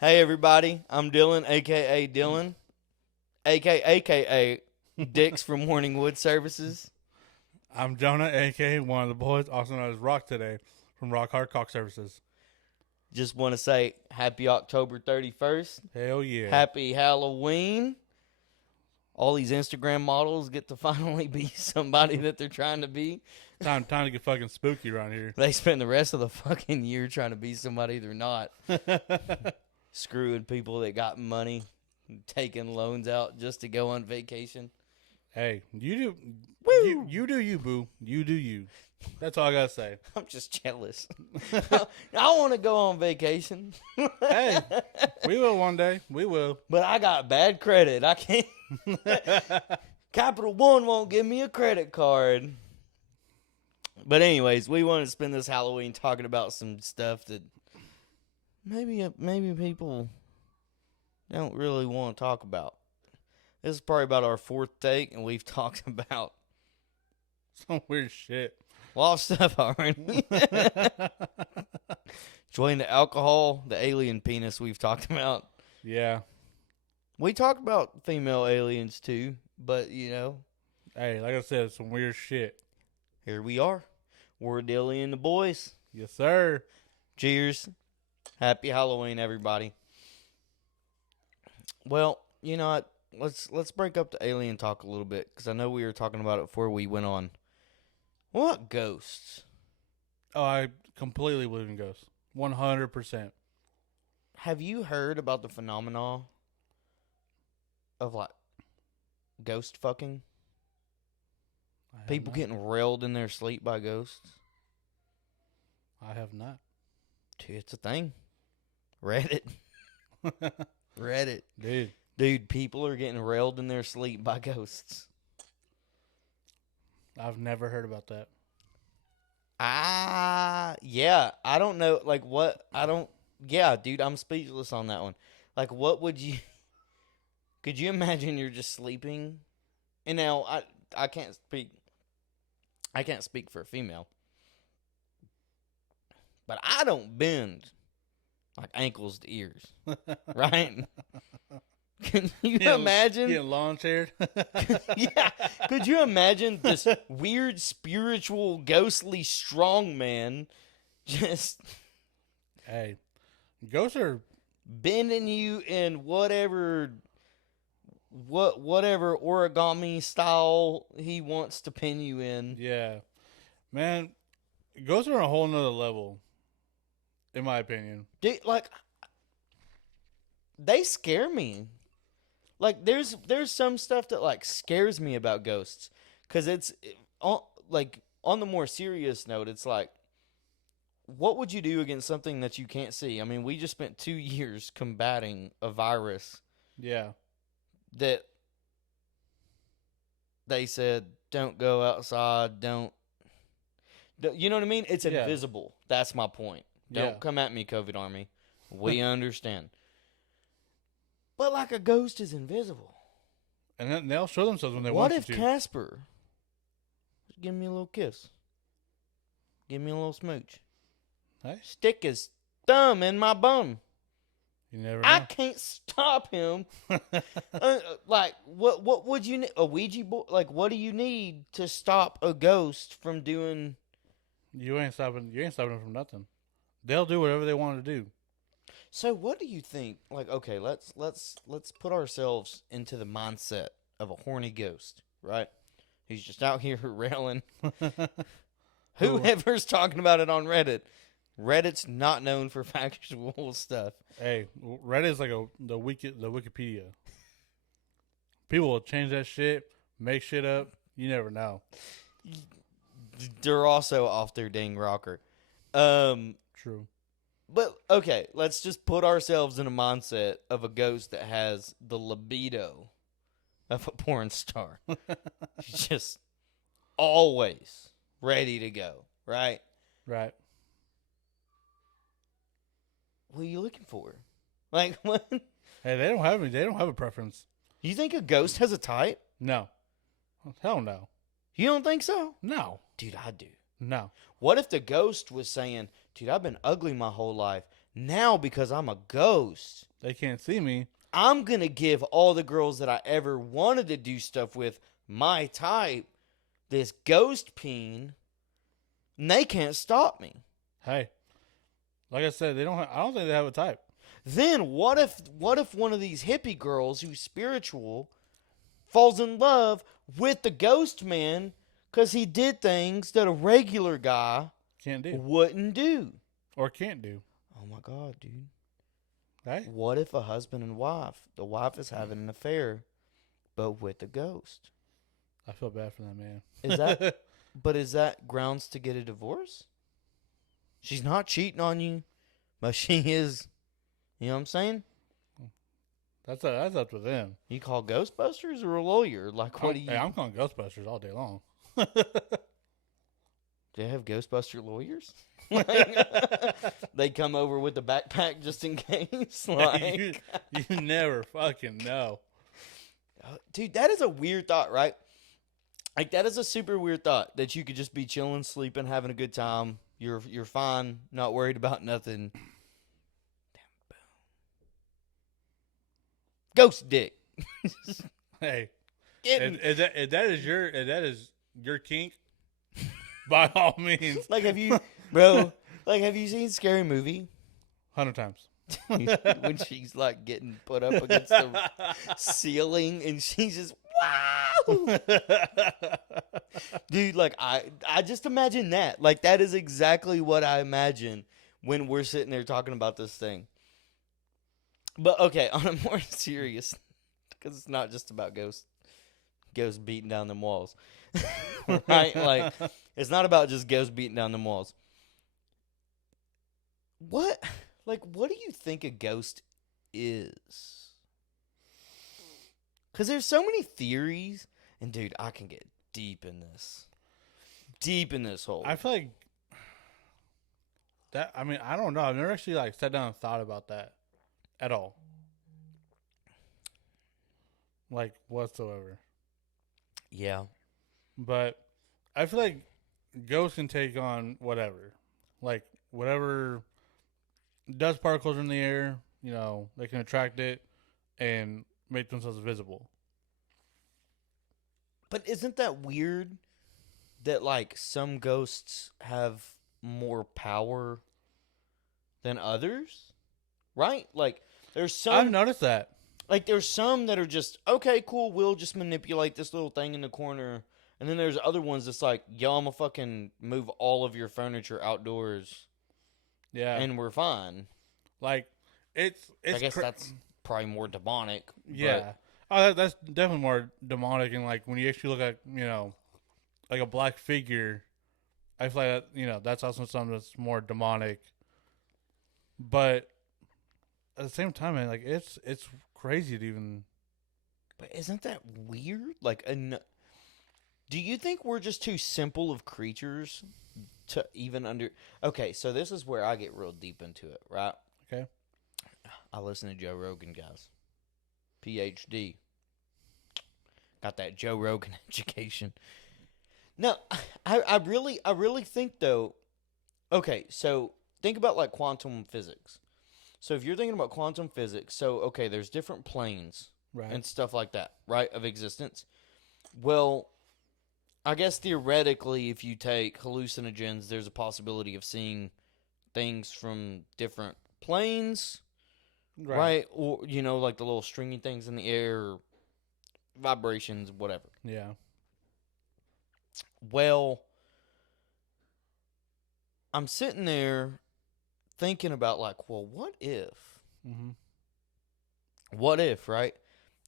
Hey everybody, I'm Dylan, aka Dylan, aka Dix from Morning Wood Services. I'm Jonah, aka one of the boys, also known as Rock today, from Rock Hard Cock Services. Just want to say happy October 31st. Hell yeah. Happy Halloween. All these Instagram models get to finally be somebody that they're trying to be. Time to get fucking spooky around here. They spend the rest of the fucking year trying to be somebody they're not. Screwing people that got money, taking loans out just to go on vacation. Hey, you do Woo! you do you, boo. You do you. That's all I gotta say. I'm just jealous. I want to go on vacation. Hey, we will one day. We will. But I got bad credit. I can't. Capital One won't give me a credit card. But anyways, we want to spend this Halloween talking about some stuff that maybe people don't really want to talk about. This is probably about our fourth take, and we've talked about Some weird shit. a lot of stuff already. Join the alcohol, the alien penis we've talked about. Yeah. We talked about female aliens too, but you know, Hey, like I said, some weird shit. here we are. We're Dilly and the boys. Yes, sir. Cheers. Happy Halloween, everybody. Well, you know what? Let's break up the alien talk a little bit, because I know we were talking about it before we went on. What ghosts? Oh, I completely believe in ghosts. 100%. Have you heard about the phenomena of like ghost fucking? People getting railed in their sleep by ghosts? I have not. Dude, it's a thing. Reddit. Reddit. Dude, People are getting railed in their sleep by ghosts. I've never heard about that. Yeah. I don't know. Like, what? Yeah, dude, I'm speechless on that one. Like, what would you. Could you imagine you're just sleeping? And now, I can't speak. I can't speak for a female. But I don't bend like ankles to ears. Right? Can you imagine? Getting lawn chaired? Yeah. Could you imagine this weird, spiritual, ghostly strong man just Hey, ghosts are... bending you in whatever origami style he wants to pin you in? Yeah. Man, ghosts are on a whole nother level, in my opinion. Dude, like, they scare me. Like, there's some stuff that like scares me about ghosts, because it's on the more serious note, it's like, what would you do against something that you can't see? I mean, we just spent 2 years combating a virus Yeah. that they said don't go outside, you know what I mean? It's Yeah. invisible. That's my point. Don't Yeah. come at me, COVID Army. We understand. But like, a ghost is invisible. And then they'll show themselves when they What want if to. Casper just give me a little kiss? Give me a little smooch. Hey, Stick his thumb in my bum. you never know. I can't stop him. Like, what would you need? A Ouija board? Like, what do you need to stop a ghost from doing? You ain't stopping them from nothing. They'll do whatever they want to do. So, what do you think? Like, okay, let's put ourselves into the mindset of a horny ghost, right? He's just out here railing. Whoever's talking about it on Reddit. Reddit's not known for factual stuff. Hey, Reddit is like the Wikipedia. People will change that shit, make shit up. You never know. They're also off their dang rocker. True. But, okay, let's just put ourselves in a mindset of a ghost that has the libido of a porn star. Just always ready to go, right? Right. What are you looking for? Like, what? Hey, they don't have a preference. You think a ghost has a type? No. Hell no. You don't think so? No. Dude, I do. No. What if the ghost was saying, dude, I've been ugly my whole life. Now, because I'm a ghost, They can't see me. I'm going to give all the girls that I ever wanted to do stuff with, my type, this ghost peen, and they can't stop me. Hey, like I said, they don't. I don't think they have a type. Then what if one of these hippie girls who's spiritual falls in love with the ghost man because he did things that a regular guy Can't do wouldn't do? or can't do. Oh my God, dude. Hey, What if a husband and wife, the wife is having an affair, but with a ghost? I feel bad for that man. Is that grounds to get a divorce? She's not cheating on you, but she is. You know what I'm saying? That's up to them. You call Ghostbusters or a lawyer? Like, what do you? Hey, I'm calling Ghostbusters all day long. Do they have Ghostbuster lawyers? They come over with a backpack just in case. Like, you never fucking know. dude, that is a weird thought, right? Like, that is a super weird thought that you could just be chilling, sleeping, having a good time. You're fine, not worried about nothing. Ghost dick. Hey, Getting- if that is your kink, by all means, like, have you, bro? Like, have you seen Scary Movie 100 times. when she's like getting put up against the ceiling and she's just wow, dude? Like, I just imagine that. Like, that is exactly what I imagine when we're sitting there talking about this thing. But okay, on a more serious, because it's not just about ghosts beating down them walls, right? Like, it's not about just ghosts beating down them walls. What do you think a ghost is? Because there's so many theories, and dude, I can get deep in this hole. I feel like that. I mean, I don't know. I've never actually like sat down and thought about that at all, like whatsoever. Yeah. But I feel like ghosts can take on whatever, like whatever dust particles in the air. You know, they can attract it and make themselves visible. But isn't that weird that, like, some ghosts have more power than others? Right? Like, there's some... I've noticed that. Like, there's some that are just, okay, cool, we'll just manipulate this little thing in the corner. And then there's other ones that's like, yo, I'm gonna fucking move all of your furniture outdoors. Yeah. And we're fine. Like, it's I guess that's probably more demonic. Yeah. Oh, that's definitely more demonic. And, like, when you actually look at, you know, like a black figure, I feel like, that, you know, that's also something that's more demonic. But at the same time, man, like, it's crazy to even... But isn't that weird? Like, do you think we're just too simple of creatures to even under... Okay, so this is where I get real deep into it, right? Okay. I listen to Joe Rogan, guys. PhD. Got that Joe Rogan education. No, I really think, though... Okay, so think about, like, quantum physics. So if you're thinking about quantum physics, so, okay, there's different planes Right. and stuff like that, right, of existence. Well, I guess theoretically, if you take hallucinogens, there's a possibility of seeing things from different planes, right? Or, you know, like the little stringy things in the air, vibrations, whatever. Yeah. Well, I'm sitting there thinking about, like, well, what if? Mm-hmm. What if, right,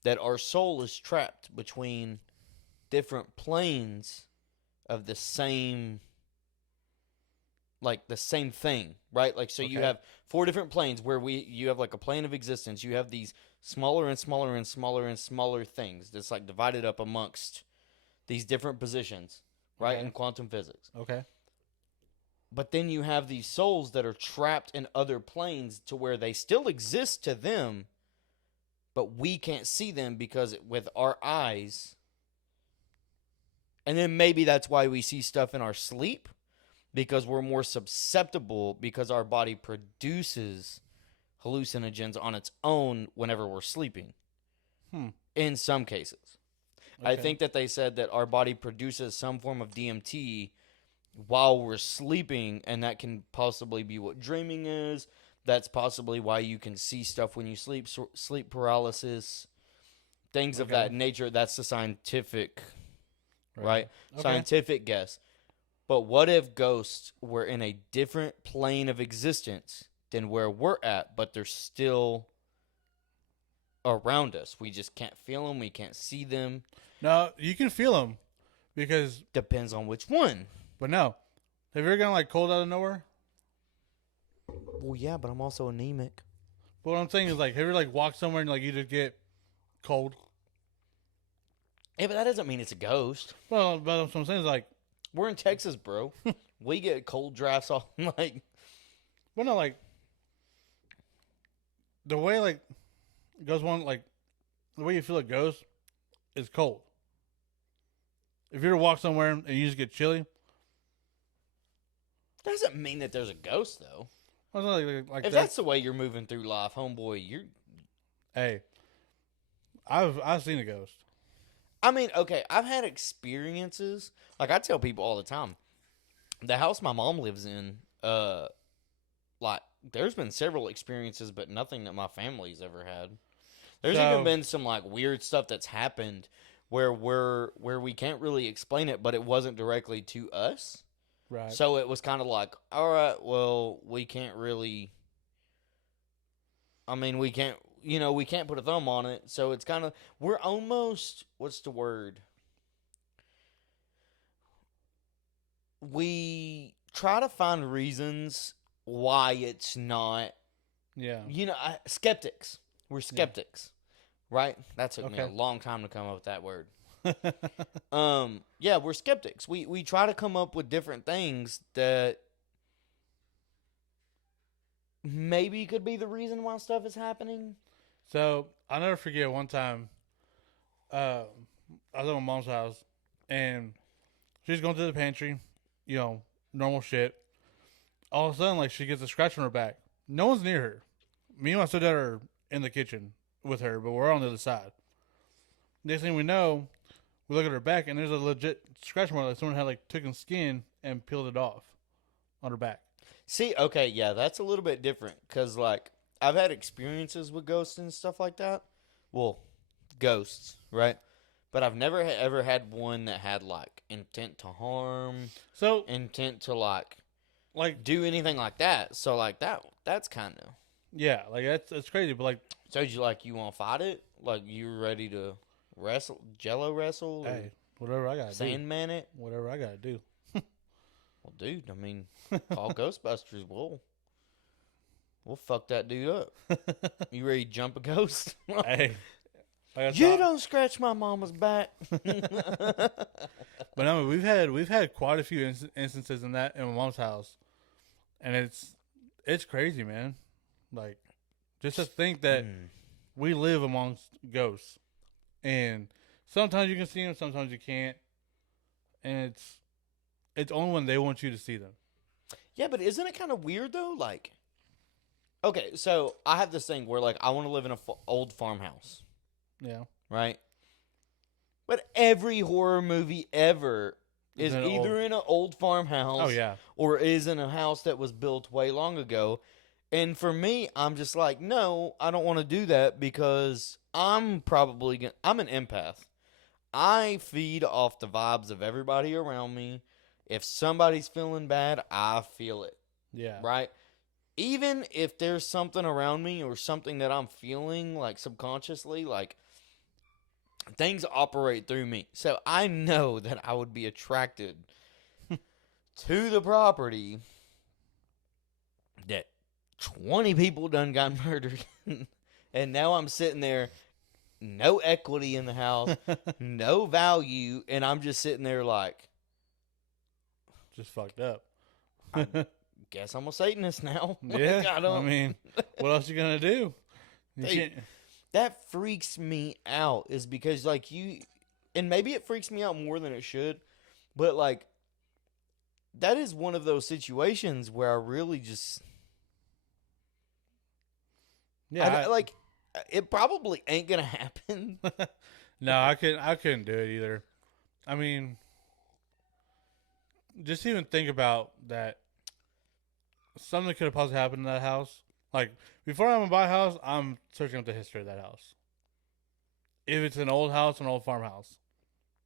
that our soul is trapped between different planes of the same, like, the same thing, right? Like, so you have 4 different planes where you have, like, a plane of existence. You have these smaller and smaller and smaller and smaller things that's, like, divided up amongst these different positions, right, in quantum physics. Okay. But then you have these souls that are trapped in other planes to where they still exist to them, but we can't see them because with our eyes. And then maybe that's why we see stuff in our sleep, because we're more susceptible because our body produces hallucinogens on its own whenever we're sleeping. In some cases. I think that they said that our body produces some form of DMT while we're sleeping, and that can possibly be what dreaming is. That's possibly why you can see stuff when you sleep, sleep paralysis, things of that nature. That's the scientific, right? Scientific guess. But what if ghosts were in a different plane of existence than where we're at, but they're still around us? We just can't feel them. We can't see them. No, you can feel them because depends on which one. But no, have you ever gotten like cold out of nowhere? Well, yeah, but I'm also anemic. But what I'm saying is, like, have you ever like walked somewhere and like you just get cold? Yeah, but that doesn't mean it's a ghost. Well, but what I'm saying is like we're in Texas, bro. We get cold drafts all like. Well, no, like the way like goes one like the way you feel it goes is cold. If you ever walk somewhere and you just get chilly, doesn't mean that there's a ghost though. Well, like if that's the way you're moving through life, homeboy, you're. Hey, I've seen a ghost. I mean, okay, I've had experiences. Like I tell people all the time, the house my mom lives in, like there's been several experiences, but nothing that my family's ever had. There's even been some like weird stuff that's happened where we can't really explain it, but it wasn't directly to us. Right. So it was kind of like, all right, well, we can't really. I mean, we can't put a thumb on it. So it's kind of, we're almost, what's the word? We try to find reasons why it's not. Yeah. Skeptics. We're skeptics. Yeah. Right? That took me a long time to come up with that word. Yeah, we're skeptics. We try to come up with different things that maybe could be the reason why stuff is happening. So I'll never forget one time. I was at my mom's house, and she's going to the pantry, normal shit. All of a sudden, like she gets a scratch on her back. No one's near her. Me and my stepdad are in the kitchen with her, but we're on the other side. Next thing we know, we look at her back, and there's a legit scratch mark. Like someone had like taken skin and peeled it off on her back. See, okay, yeah, that's a little bit different because, like, I've had experiences with ghosts and stuff like that. Well, ghosts, right? But I've never ever had one that had like intent to harm, intent to like do anything like that. So like that's kind of that's crazy. But like, so you want to fight it? Like you ready to wrestle, Jello wrestle? Hey, whatever I gotta Sandman it? Whatever I gotta do. Well, dude, I mean, call Ghostbusters. We'll fuck that dude up. You ready to jump a ghost? Hey, you don't scratch my mama's back. But I mean, we've had quite a few instances in my mom's house, and it's crazy, man. Like, just to think that we live amongst ghosts, and sometimes you can see them, sometimes you can't, and it's only when they want you to see them. Yeah, but isn't it kind of weird though? Like, okay, so I have this thing where like I want to live in an old farmhouse. Yeah. Right? But every horror movie ever is either in an old farmhouse or is in a house that was built way long ago. And for me, I'm just like, no, I don't want to do that because I'm an empath. I feed off the vibes of everybody around me. If somebody's feeling bad, I feel it. Yeah. Right? Even if there's something around me or something that I'm feeling like subconsciously, like things operate through me. So I know that I would be attracted to the property that 20 people done got murdered. And now I'm sitting there, no equity in the house, no value, and I'm just sitting there like, just fucked up. I guess I'm a Satanist now. Yeah. I mean, what else you gonna do? That freaks me out is because like and maybe it freaks me out more than it should, but like that is one of those situations where I really just Yeah, like it probably ain't gonna happen. no, I couldn't do it either. I mean, just even think about that. Something could have possibly happened in that house. Like before I'm gonna buy a house, I'm searching up the history of that house. If it's an old house, an old farmhouse,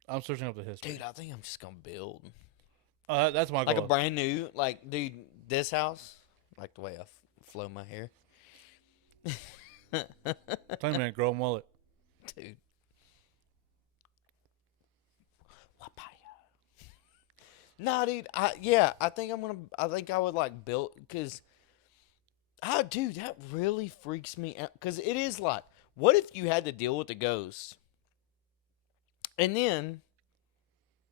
I'm searching up the history. Dude, I think I'm just gonna build That's my like goal. a brand new, like, dude, this house, like the way I flow my hair. Tell me, man, grow a mullet. Dude. Nah, dude. I think I think I would like build because, dude, that really freaks me out. Because it is like, what if you had to deal with the ghost, and then,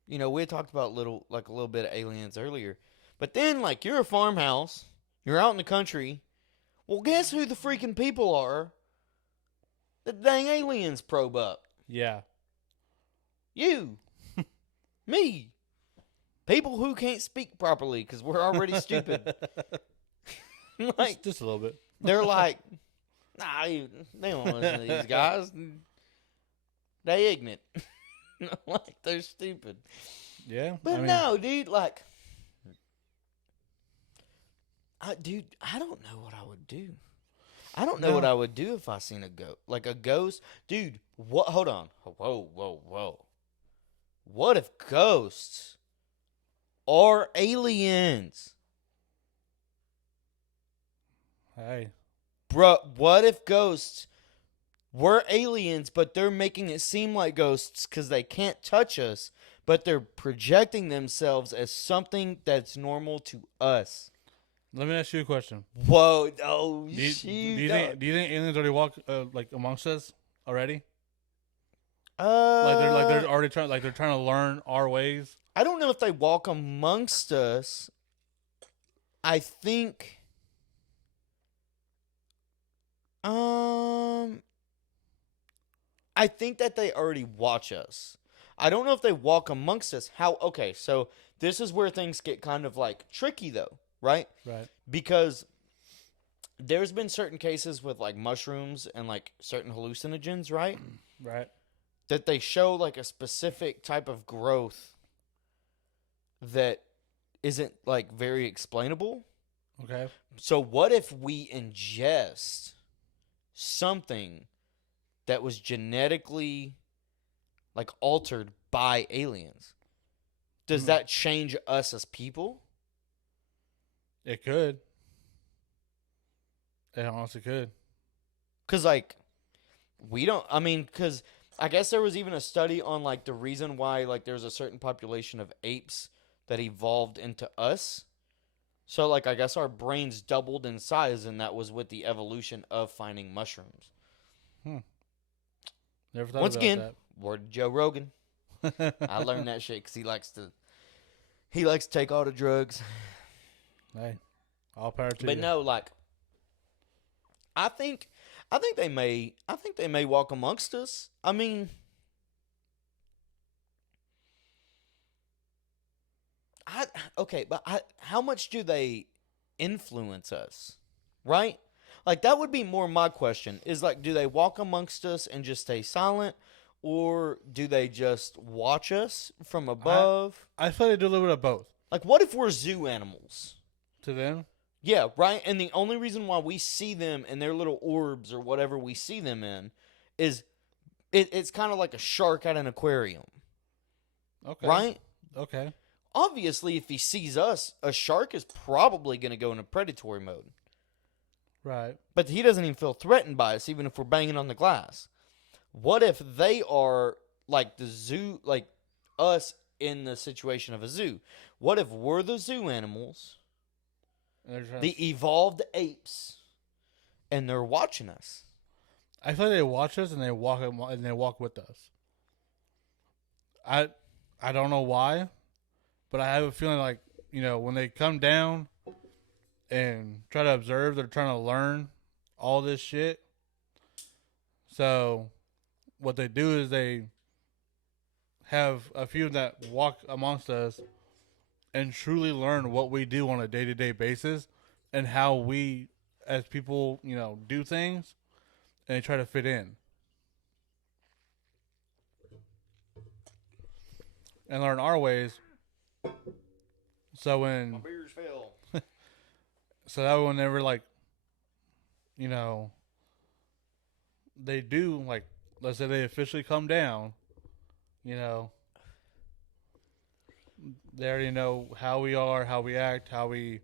we had talked about a little bit of aliens earlier, but then like you're a farmhouse, you're out in the country. Well, guess who the freaking people are? The dang aliens probe up. Yeah. You, me. People who can't speak properly because we're already stupid. Like, just a little bit. They're like, nah, they don't listen to these guys. They ignorant. Like, they're stupid. Yeah. But no, dude, like, dude, I don't know what I would do. I don't know what I would do if I seen a ghost. Like a ghost. Dude, what? Hold on. Whoa. What if ghosts are aliens? Hey. Bruh, what if ghosts were aliens, but they're making it seem like ghosts because they can't touch us, but they're projecting themselves as something that's normal to us? Let me ask you a question. Whoa, oh, do you think aliens already walk like amongst us already? They're already trying to learn our ways. I don't know if they walk amongst us. I think that they already watch us. I don't know if they walk amongst us. Okay, so this is where things get kind of like tricky though, right? Right. Because there's been certain cases with like mushrooms and like certain hallucinogens, right? Right. That they show like a specific type of growth that isn't like very explainable. Okay. So what if we ingest something that was genetically like altered by aliens? Does that change us as people? It could. It honestly could. Because like because I guess there was even a study on like the reason why like there's a certain population of apes that evolved into us. So like I guess our brains doubled in size, and that was with the evolution of finding mushrooms. Never thought Once about again, that. word to Joe Rogan. I learned that shit because he likes to take all the drugs. Hey, all power to you. But no, like I think they may walk amongst us. I mean, how much do they influence us? Right? Like that would be more my question. Is like, do they walk amongst us and just stay silent, or do they just watch us from above? I feel they do a little bit of both. Like, what if we're zoo animals? To them? Yeah, right? And the only reason why we see them in their little orbs or whatever we see them in is it's kind of like a shark at an aquarium. Okay. Right? Okay. Obviously, if he sees us, a shark is probably going to go into predatory mode. Right. But he doesn't even feel threatened by us, even if we're banging on the glass. What if they are like the zoo, like us in the situation of a zoo? What if we're the zoo animals, the evolved apes, and they're watching us? I feel like they watch us and they walk with us. I don't know why, but I have a feeling like, when they come down and try to observe, they're trying to learn all this shit. So what they do is they have a few that walk amongst us and truly learn what we do on a day-to-day basis and how we as people, do things. and they try to fit in and learn our ways. So My beers fell. so that whenever like, you know, they do like, let's say they officially come down, you know, they already know how we are, how we act, how we.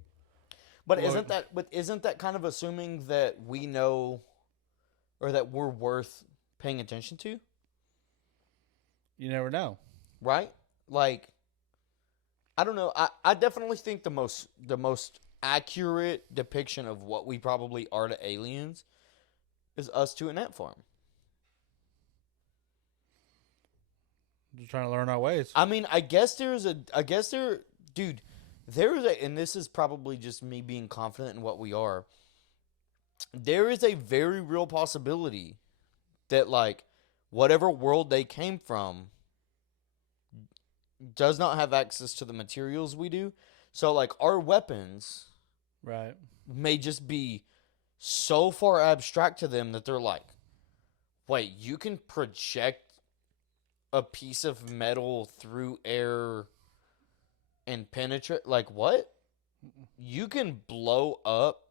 But Well, isn't that kind of assuming that we know, or that we're worth paying attention to, you never know. right? Like, I don't know. I definitely think the most accurate depiction of what we probably are to aliens is us to an ant farm. Just trying to learn our ways. I mean, dude, and this is probably just me being confident in what we are. There is a very real possibility that, like, whatever world they came from does not have access to the materials we do. So, like, our weapons Right. may just be so far abstract to them that they're like, wait, you can project a piece of metal through air and penetrate? Like, what? You can blow up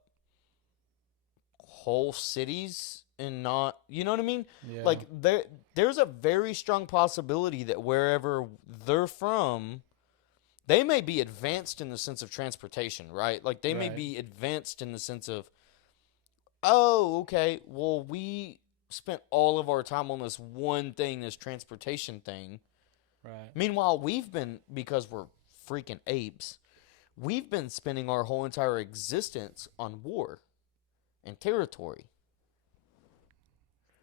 whole cities and not, you know what I mean? Yeah. Like, there's a very strong possibility that wherever they're from, they may be advanced in the sense of transportation, right? Like, they may Right. be advanced in the sense of, oh, okay, well, we spent all of our time on this one thing, this transportation thing. Right. Meanwhile, because we're freaking apes, we've been spending our whole entire existence on war and territory.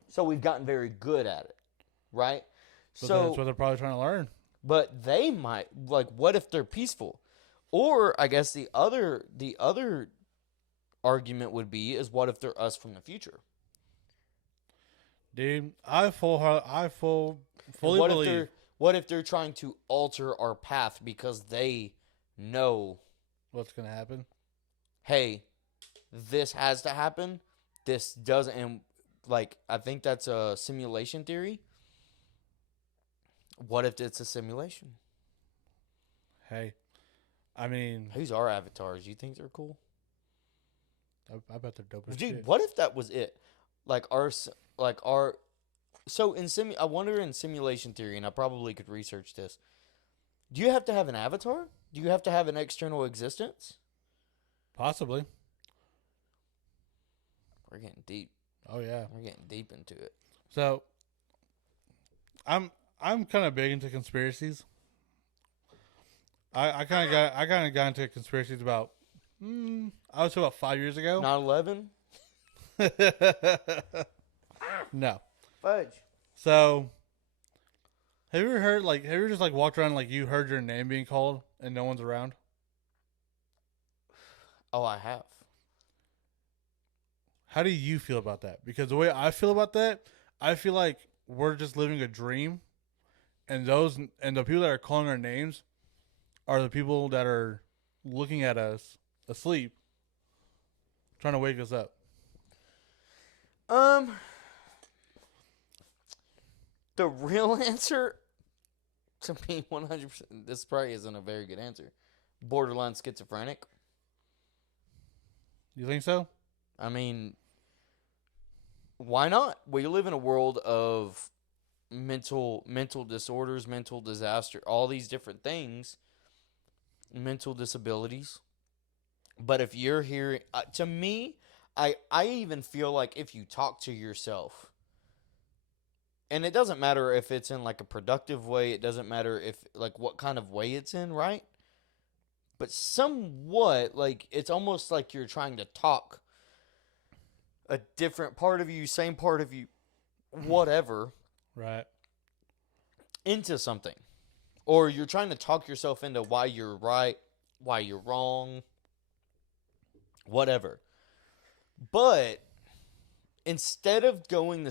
So we've gotten very good at it, right? But that's what they're probably trying to learn. But they might, like, what if they're peaceful? Or I guess the other argument would be is, what if they're us from the future? Dude, I fully believe. What if they're trying to alter our path because they know, What's gonna happen? hey, this has to happen. This doesn't, and like, I think that's a simulation theory. What if it's a simulation? Hey, I mean, Who's our avatars? You think they're cool? I bet they're dope as Dude, shit. what if that was it? Like our. So I wonder in simulation theory, and I probably could research this. Do you have to have an avatar? Do you have to have an external existence? Possibly. We're getting deep. Oh yeah. We're getting deep into it. So, I'm kind of big into conspiracies. I kind of got into conspiracies about I would say about 5 years ago. 9/11? No. Fudge. So, have you ever just like walked around like you heard your name being called and no one's around? Oh, I have. How do you feel about that? Because the way I feel about that, I feel like we're just living a dream, and the people that are calling our names are the people that are looking at us asleep, trying to wake us up. The real answer to me, 100%. This probably isn't a very good answer. Borderline schizophrenic. You think so? I mean, why not? We live in a world of mental disorders, mental disaster, all these different things, mental disabilities. But if you're hearing, to me, I even feel like if you talk to yourself, and it doesn't matter if it's in like a productive way, it doesn't matter if like what kind of way it's in, right? But somewhat, like, it's almost like you're trying to talk a different part of you, same part of you, whatever, Right. into something. Or you're trying to talk yourself into why you're right, why you're wrong, whatever. But instead of going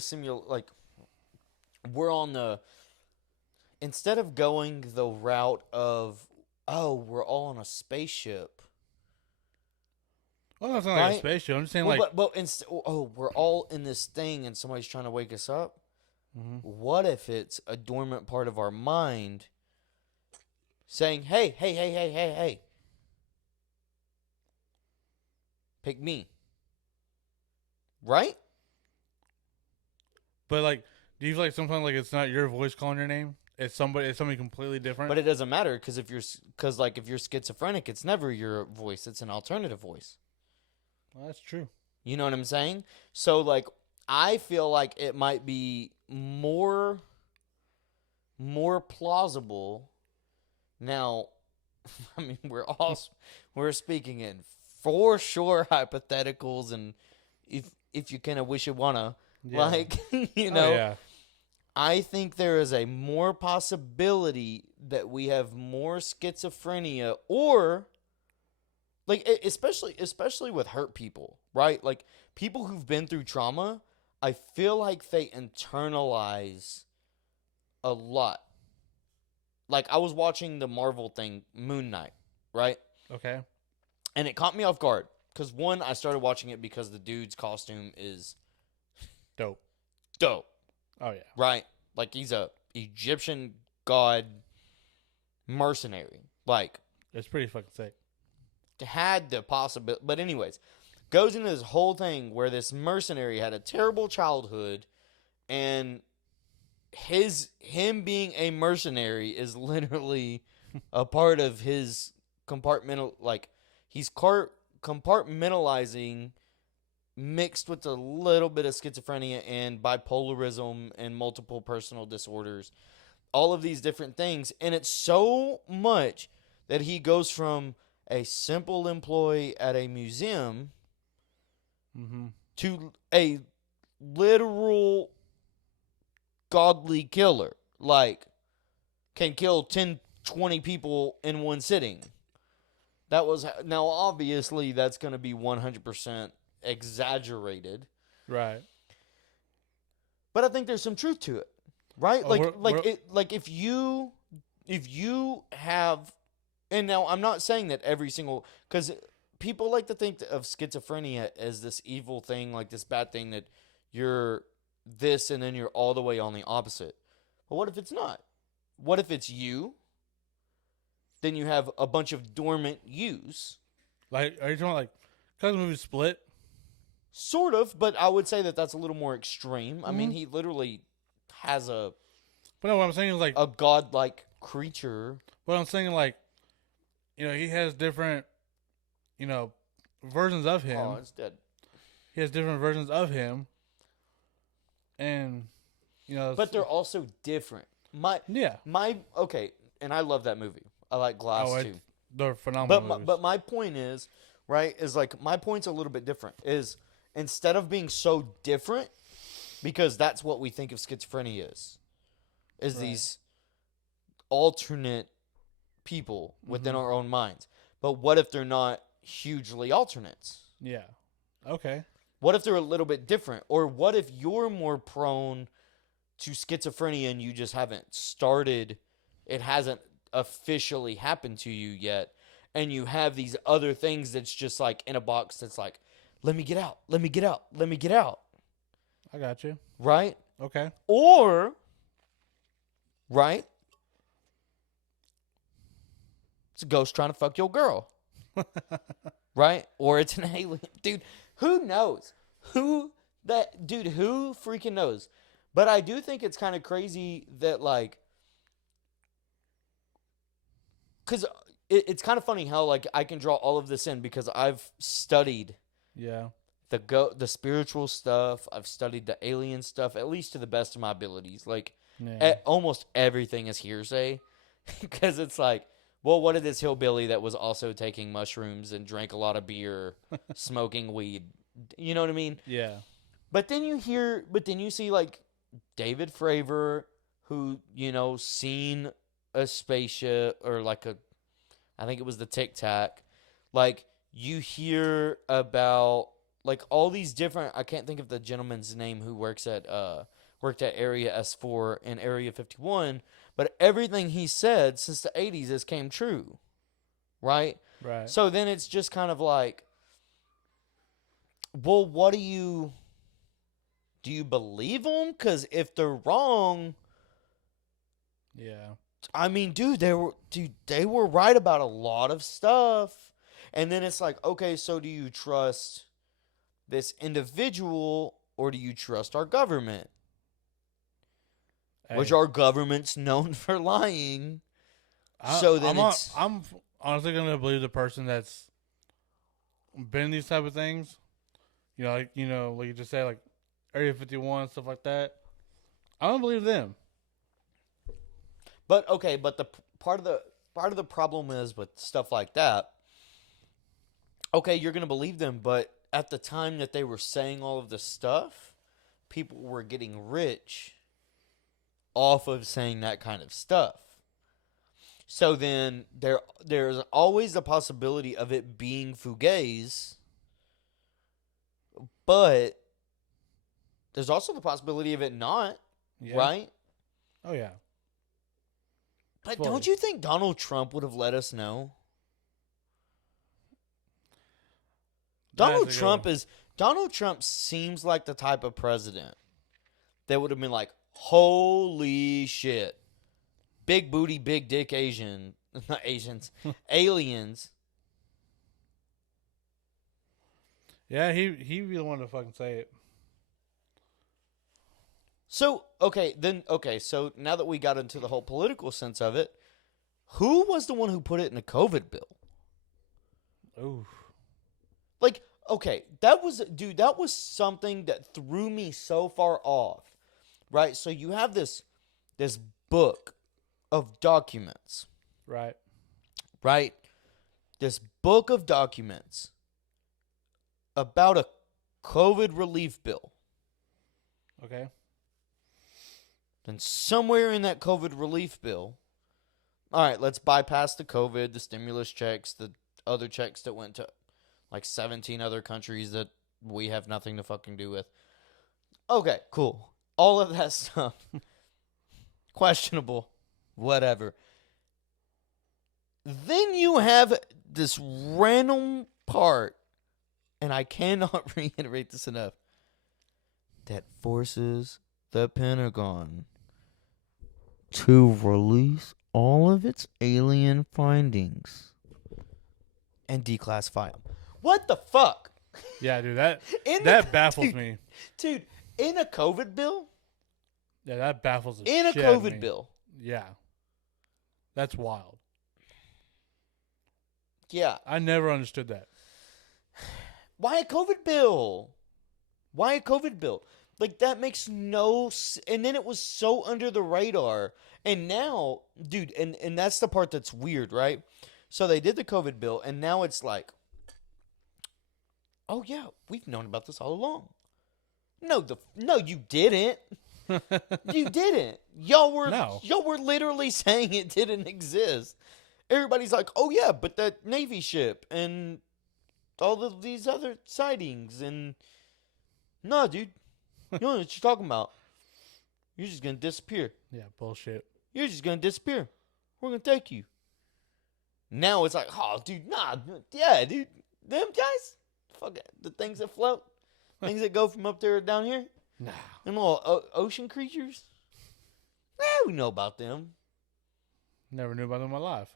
instead of going the route of, oh, we're all on a spaceship. Well, that's not like a right? spaceship. I'm just saying, Well, like, we're all in this thing and somebody's trying to wake us up. mhm. What if it's a dormant part of our mind saying, hey, hey, hey, hey, hey, hey, pick me, right? But like, do you feel like sometimes like it's not your voice calling your name? It's somebody completely different. But it doesn't matter because if you're schizophrenic, it's never your voice; it's an alternative voice. Well, that's true. You know what I'm saying? So like, I feel like it might be more plausible. Now, I mean, we're speaking in for sure hypotheticals, and if you kind of wish you wanna, Yeah. like, you Oh, know, yeah. I think there is a more possibility that we have more schizophrenia, or like especially with hurt people, right? Like people who've been through trauma, I feel like they internalize a lot. Like I was watching the Marvel thing, Moon Knight, right? Okay. And it caught me off guard because one, I started watching it because the dude's costume is Dope. dope, Oh yeah. right? Like he's a Egyptian god mercenary. Like It's pretty fucking sick. had the possibility, but anyways, goes into this whole thing where this mercenary had a terrible childhood, and him being a mercenary is literally a part of his compartmental, like he's compartmentalizing mixed with a little bit of schizophrenia and bipolarism and multiple personal disorders, all of these different things. And it's so much that he goes from a simple employee at a museum Mm-hmm. to a literal godly killer. Like, can kill 10, 20 people in one sitting. That was, now obviously that's going to be 100% exaggerated. Right. But I think there's some truth to it. Right? Oh, Like if you have, and now I'm not saying that every single, cuz people like to think of schizophrenia as this evil thing, like this bad thing that you're this and then you're all the way on the opposite. But what if it's not? What if it's you? Then you have a bunch of dormant yous. Like, are you talking like, cause the movie Split? Sort of, but I would say that that's a little more extreme. I mean, Mhm. he literally has But no, what I'm saying is like, a godlike creature. what I'm saying like, he has different, versions of him. Oh, it's dead. He has different versions of him, and But they're also different. yeah. Okay, and I love that movie. I like Glass Oh, too. they're phenomenal. But movies. my point is, right, is like my point's a little bit different. Is instead of being so different, because that's what we think of schizophrenia is Right. these alternate people within Mhm. our own minds. But what if they're not hugely alternates? Yeah. Okay. What if they're a little bit different? Or what if you're more prone to schizophrenia and you just haven't started, it hasn't officially happened to you yet, and you have these other things that's just like in a box that's like, let me get out, let me get out, let me get out. I got you. Right? Okay. Or, right? It's a ghost trying to fuck your girl. Right? Or it's an alien. Dude, who knows? Who freaking knows? But I do think it's kind of crazy that, like, because it's kind of funny how, like, I can draw all of this in because I've studied Yeah. the spiritual stuff. I've studied the alien stuff, at least to the best of my abilities. Like, Yeah. almost everything is hearsay because it's like, well, what did this hillbilly that was also taking mushrooms and drank a lot of beer, smoking weed? You know what I mean? Yeah. But then you see like David Fravor, who, seen a spaceship or like I think it was the Tic Tac. Like, you hear about like all these different, I can't think of the gentleman's name who worked at Area S4 and Area 51, but everything he said since the 80s has came true. Right? Right. So then it's just kind of like, Well, what do you believe them? Because if they're wrong, Yeah. I mean, dude, they were right about a lot of stuff. And then it's like, okay, so do you trust this individual or do you trust our government? Which Hey, our government's known for lying. So then it's I'm honestly gonna believe the person that's been in these type of things. Like you just said, like Area 51 stuff like that. I don't believe them. but okay, but the part of the problem is with stuff like that. Okay, you're going to believe them, but at the time that they were saying all of this stuff, people were getting rich off of saying that kind of stuff. So then there's always a possibility of it being fugazi, but there's also the possibility of it not, Yeah. right? Oh yeah. But Fully. don't you think Donald Trump would have let us know? Donald Trump seems like the type of president that would have been like, holy shit. Big booty, big dick Asian. Not Asians. Aliens. Yeah, he be the one to fucking say it. So, so now that we got into the whole political sense of it, who was the one who put it in the COVID bill? Ooh. Like, okay, that was something that threw me so far off. Right? So you have this book of documents. Right. Right? This book of documents about a COVID relief bill. Okay. Then somewhere in that COVID relief bill, all right, let's bypass the COVID, the stimulus checks, the other checks that went to like 17 other countries that we have nothing to fucking do with. Okay, cool. All of that stuff. Questionable. Whatever. Then you have this random part, and I cannot reiterate this enough, that forces the Pentagon to release all of its alien findings and declassify them. What the fuck? Yeah, dude, that baffles me. Dude, in a COVID bill? Yeah, that baffles the In a shit out of COVID me. bill. Yeah. That's wild. Yeah. I never understood that. Why a COVID bill? Why a COVID bill? Like, that makes no... And then it was so under the radar. And now, dude, and that's the part that's weird, right? So they did the COVID bill, and now it's like, oh, yeah, we've known about this all along. No, you didn't. You didn't. Y'all were literally saying it didn't exist. Everybody's like, oh, yeah, but that Navy ship and all of these other sightings. And, no, dude. You know what you're talking about. You're just going to disappear. Yeah, bullshit. You're just going to disappear. We're going to take you. Now it's like, oh, dude, nah. Yeah, dude. Them guys? Fuck it. The things that float. Things that go from up there down here. Nah. Them little ocean creatures. We know about them. Never knew about them in my life.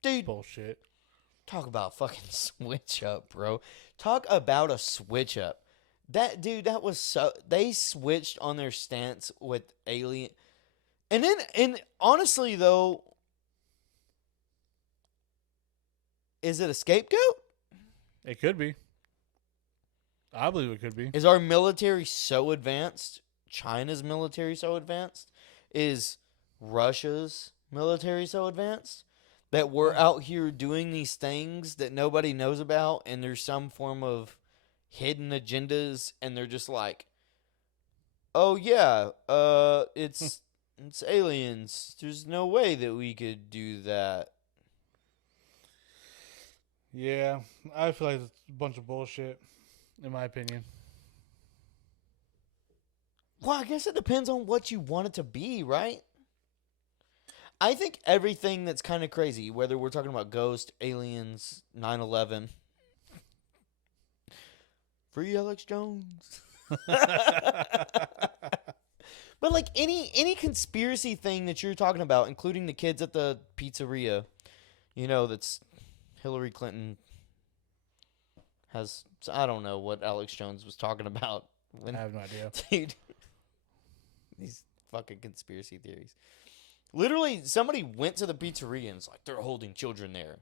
Dude. Bullshit. Talk about fucking switch up, bro. Talk about a switch up. That was so... They switched on their stance with alien... And honestly, though... Is it a scapegoat? It could be. I believe it could be. Is our military so advanced? China's military so advanced? Is Russia's military so advanced? That we're out here doing these things that nobody knows about, and there's some form of hidden agendas, and they're just like, oh yeah, it's aliens. There's no way that we could do that. Yeah, I feel like it's a bunch of bullshit, in my opinion. Well, I guess it depends on what you want it to be, right? I think everything that's kind of crazy, whether we're talking about ghosts, aliens, 9/11, Free Alex Jones. But like any conspiracy thing that you're talking about, including the kids at the pizzeria, that's Hillary Clinton has. I don't know what Alex Jones was talking about. I have no idea. Dude, these fucking conspiracy theories. Literally, somebody went to the pizzeria and it's like, they're holding children there.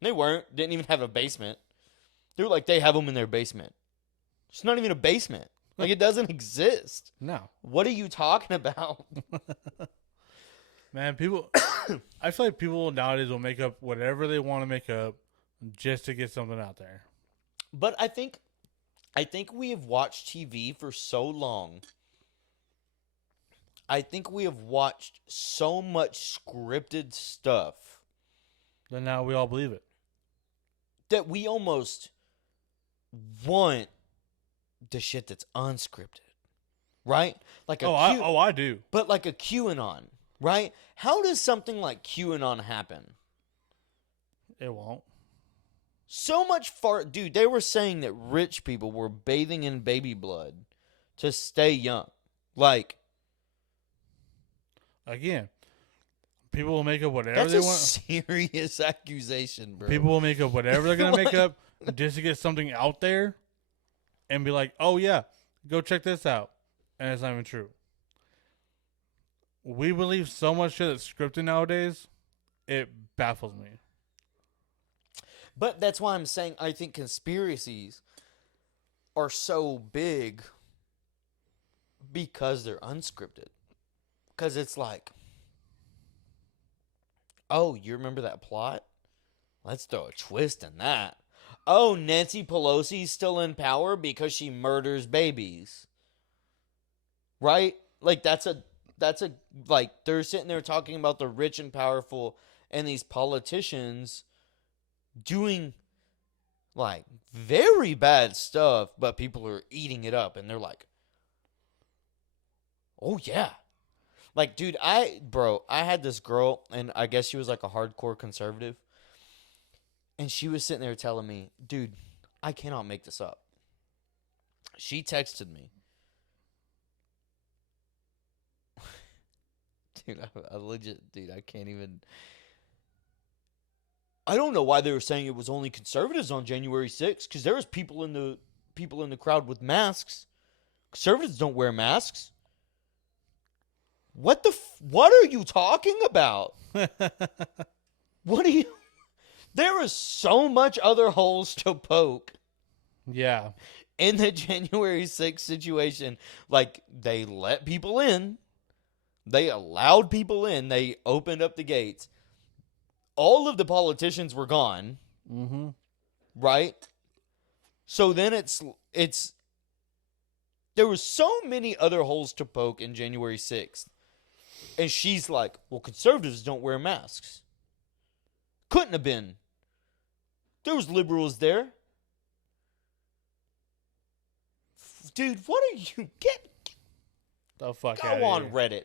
They weren't. Didn't even have a basement. They were like, they have them in their basement. It's not even a basement. Like, it doesn't exist. No. What are you talking about? Man, I feel like people nowadays will make up whatever they want to make up just to get something out there. But I think we have watched TV for so long. I think we have watched so much scripted stuff. Then now we all believe it. That we almost want the shit that's unscripted, right? Like I do. But like a QAnon, right? How does something like QAnon happen? It won't. So much dude. They were saying that rich people were bathing in baby blood to stay young. Like, again, people will make up whatever they want. That's a serious accusation, bro. People will make up whatever they're gonna make up just to get something out there. And be like, oh, yeah, go check this out. And it's not even true. We believe so much shit that's scripted nowadays, it baffles me. But that's why I'm saying I think conspiracies are so big because they're unscripted. Because it's like, oh, you remember that plot? Let's throw a twist in that. Oh, Nancy Pelosi's still in power because she murders babies. Right? Like, that's a, like, they're sitting there talking about the rich and powerful and these politicians doing, like, very bad stuff, but people are eating it up, and they're like, oh, yeah. Like, dude, I had this girl, and I guess she was, like, a hardcore conservative. And she was sitting there telling me, dude, I cannot make this up. She texted me. Dude, I legit, I can't even. I don't know why they were saying it was only conservatives on January 6th, because there was people in the crowd with masks. Conservatives don't wear masks. What are you talking about? What are you... There is so much other holes to poke. Yeah. In the January 6th situation. Like, they let people in. They allowed people in. They opened up the gates. All of the politicians were gone. Mm-hmm. Right? So then there were so many other holes to poke in January 6th. And she's like, well, conservatives don't wear masks. Couldn't have been. There was liberals there. Dude, what are you the fuck Go out on here. Reddit.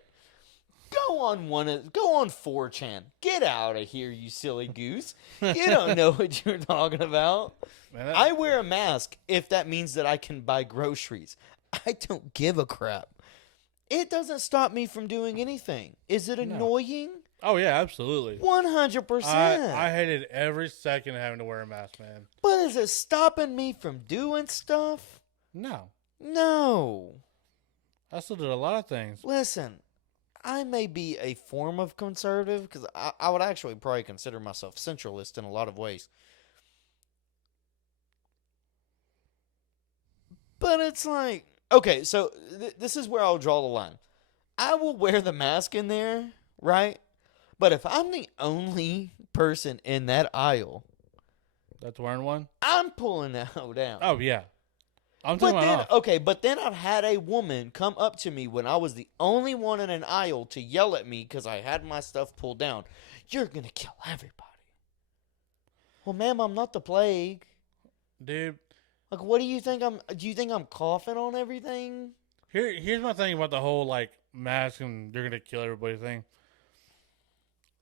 Go on 4chan. Get out of here, you silly goose. You don't know what you're talking about. Man, I wear a mask if that means that I can buy groceries. I don't give a crap. It doesn't stop me from doing anything. Is it annoying? Oh, yeah, absolutely. 100%. I hated every second of having to wear a mask, man. But is it stopping me from doing stuff? No. No. I still did a lot of things. Listen, I may be a form of conservative, because I would actually probably consider myself centralist in a lot of ways. But it's like, okay, so this is where I'll draw the line. I will wear the mask in there, right? But if I'm the only person in that aisle That's wearing one? I'm pulling that hoe down. Oh, yeah. I'm But taking mine then, off. okay, but then I've had a woman come up to me when I was the only one in an aisle to yell at me because I had my stuff pulled down. You're going to kill everybody. Well, ma'am, I'm not the plague. Dude. Like, what do you think do you think I'm coughing on everything? Here's my thing about the whole, like, mask and you're going to kill everybody thing.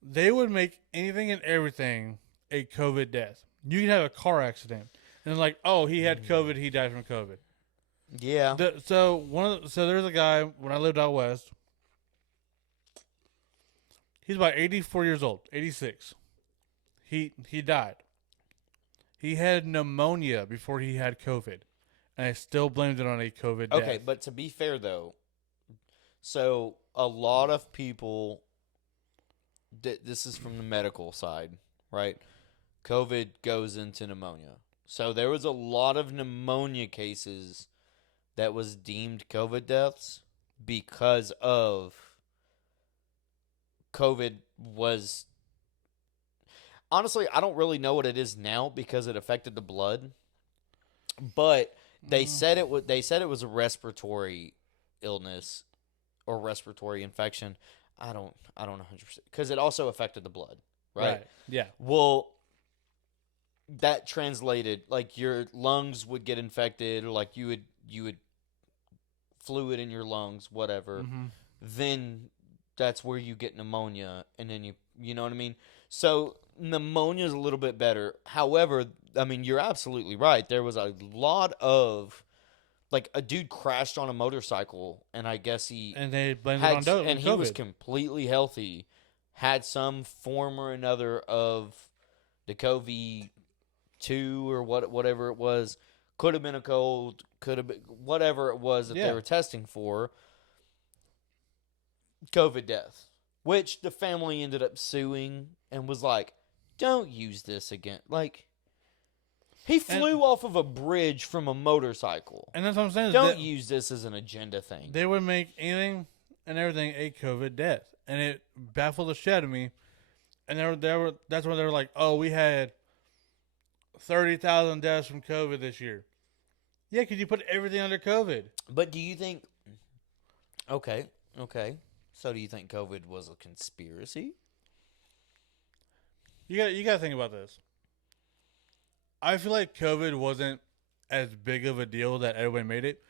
They would make anything and everything a COVID death. You could have a car accident. And like, oh, he had COVID, he died from COVID. Yeah. So there's a guy when I lived out west. He's about 84 years old, 86. He died. He had pneumonia before he had COVID, and I still blamed it on a COVID death. Okay, but to be fair though, so a lot of people. This is from the medical side, right? COVID goes into pneumonia. So there was a lot of pneumonia cases that was deemed COVID deaths because of COVID was honestly, I don't really know what it is now because it affected the blood, but they said it was a respiratory illness or respiratory infection. I don't know 100% because it also affected the blood, right? Yeah. Well, that translated like your lungs would get infected or like you would fluid in your lungs, whatever. Mm-hmm. Then that's where you get pneumonia, and then you know what I mean. So pneumonia is a little bit better. However, I mean you're absolutely right. There was a lot of like a dude crashed on a motorcycle, and I guess he And they blamed had it on and COVID. he was completely healthy, had some form or another of the COVID-2 or whatever it was. Could have been a cold, could have been whatever it was that they were testing for. COVID death, which the family ended up suing and was like, "Don't use this again." Like he flew off of a bridge from a motorcycle. And that's what I'm saying. Don't use this as an agenda thing. They would make anything and everything a COVID death, and it baffled the shit out of me. And that's when they were like, "Oh, we had 30,000 deaths from COVID this year." Yeah, because you put everything under COVID. But do you think? Okay. So do you think COVID was a conspiracy? You got to think about this. I feel like COVID wasn't as big of a deal that everybody made it.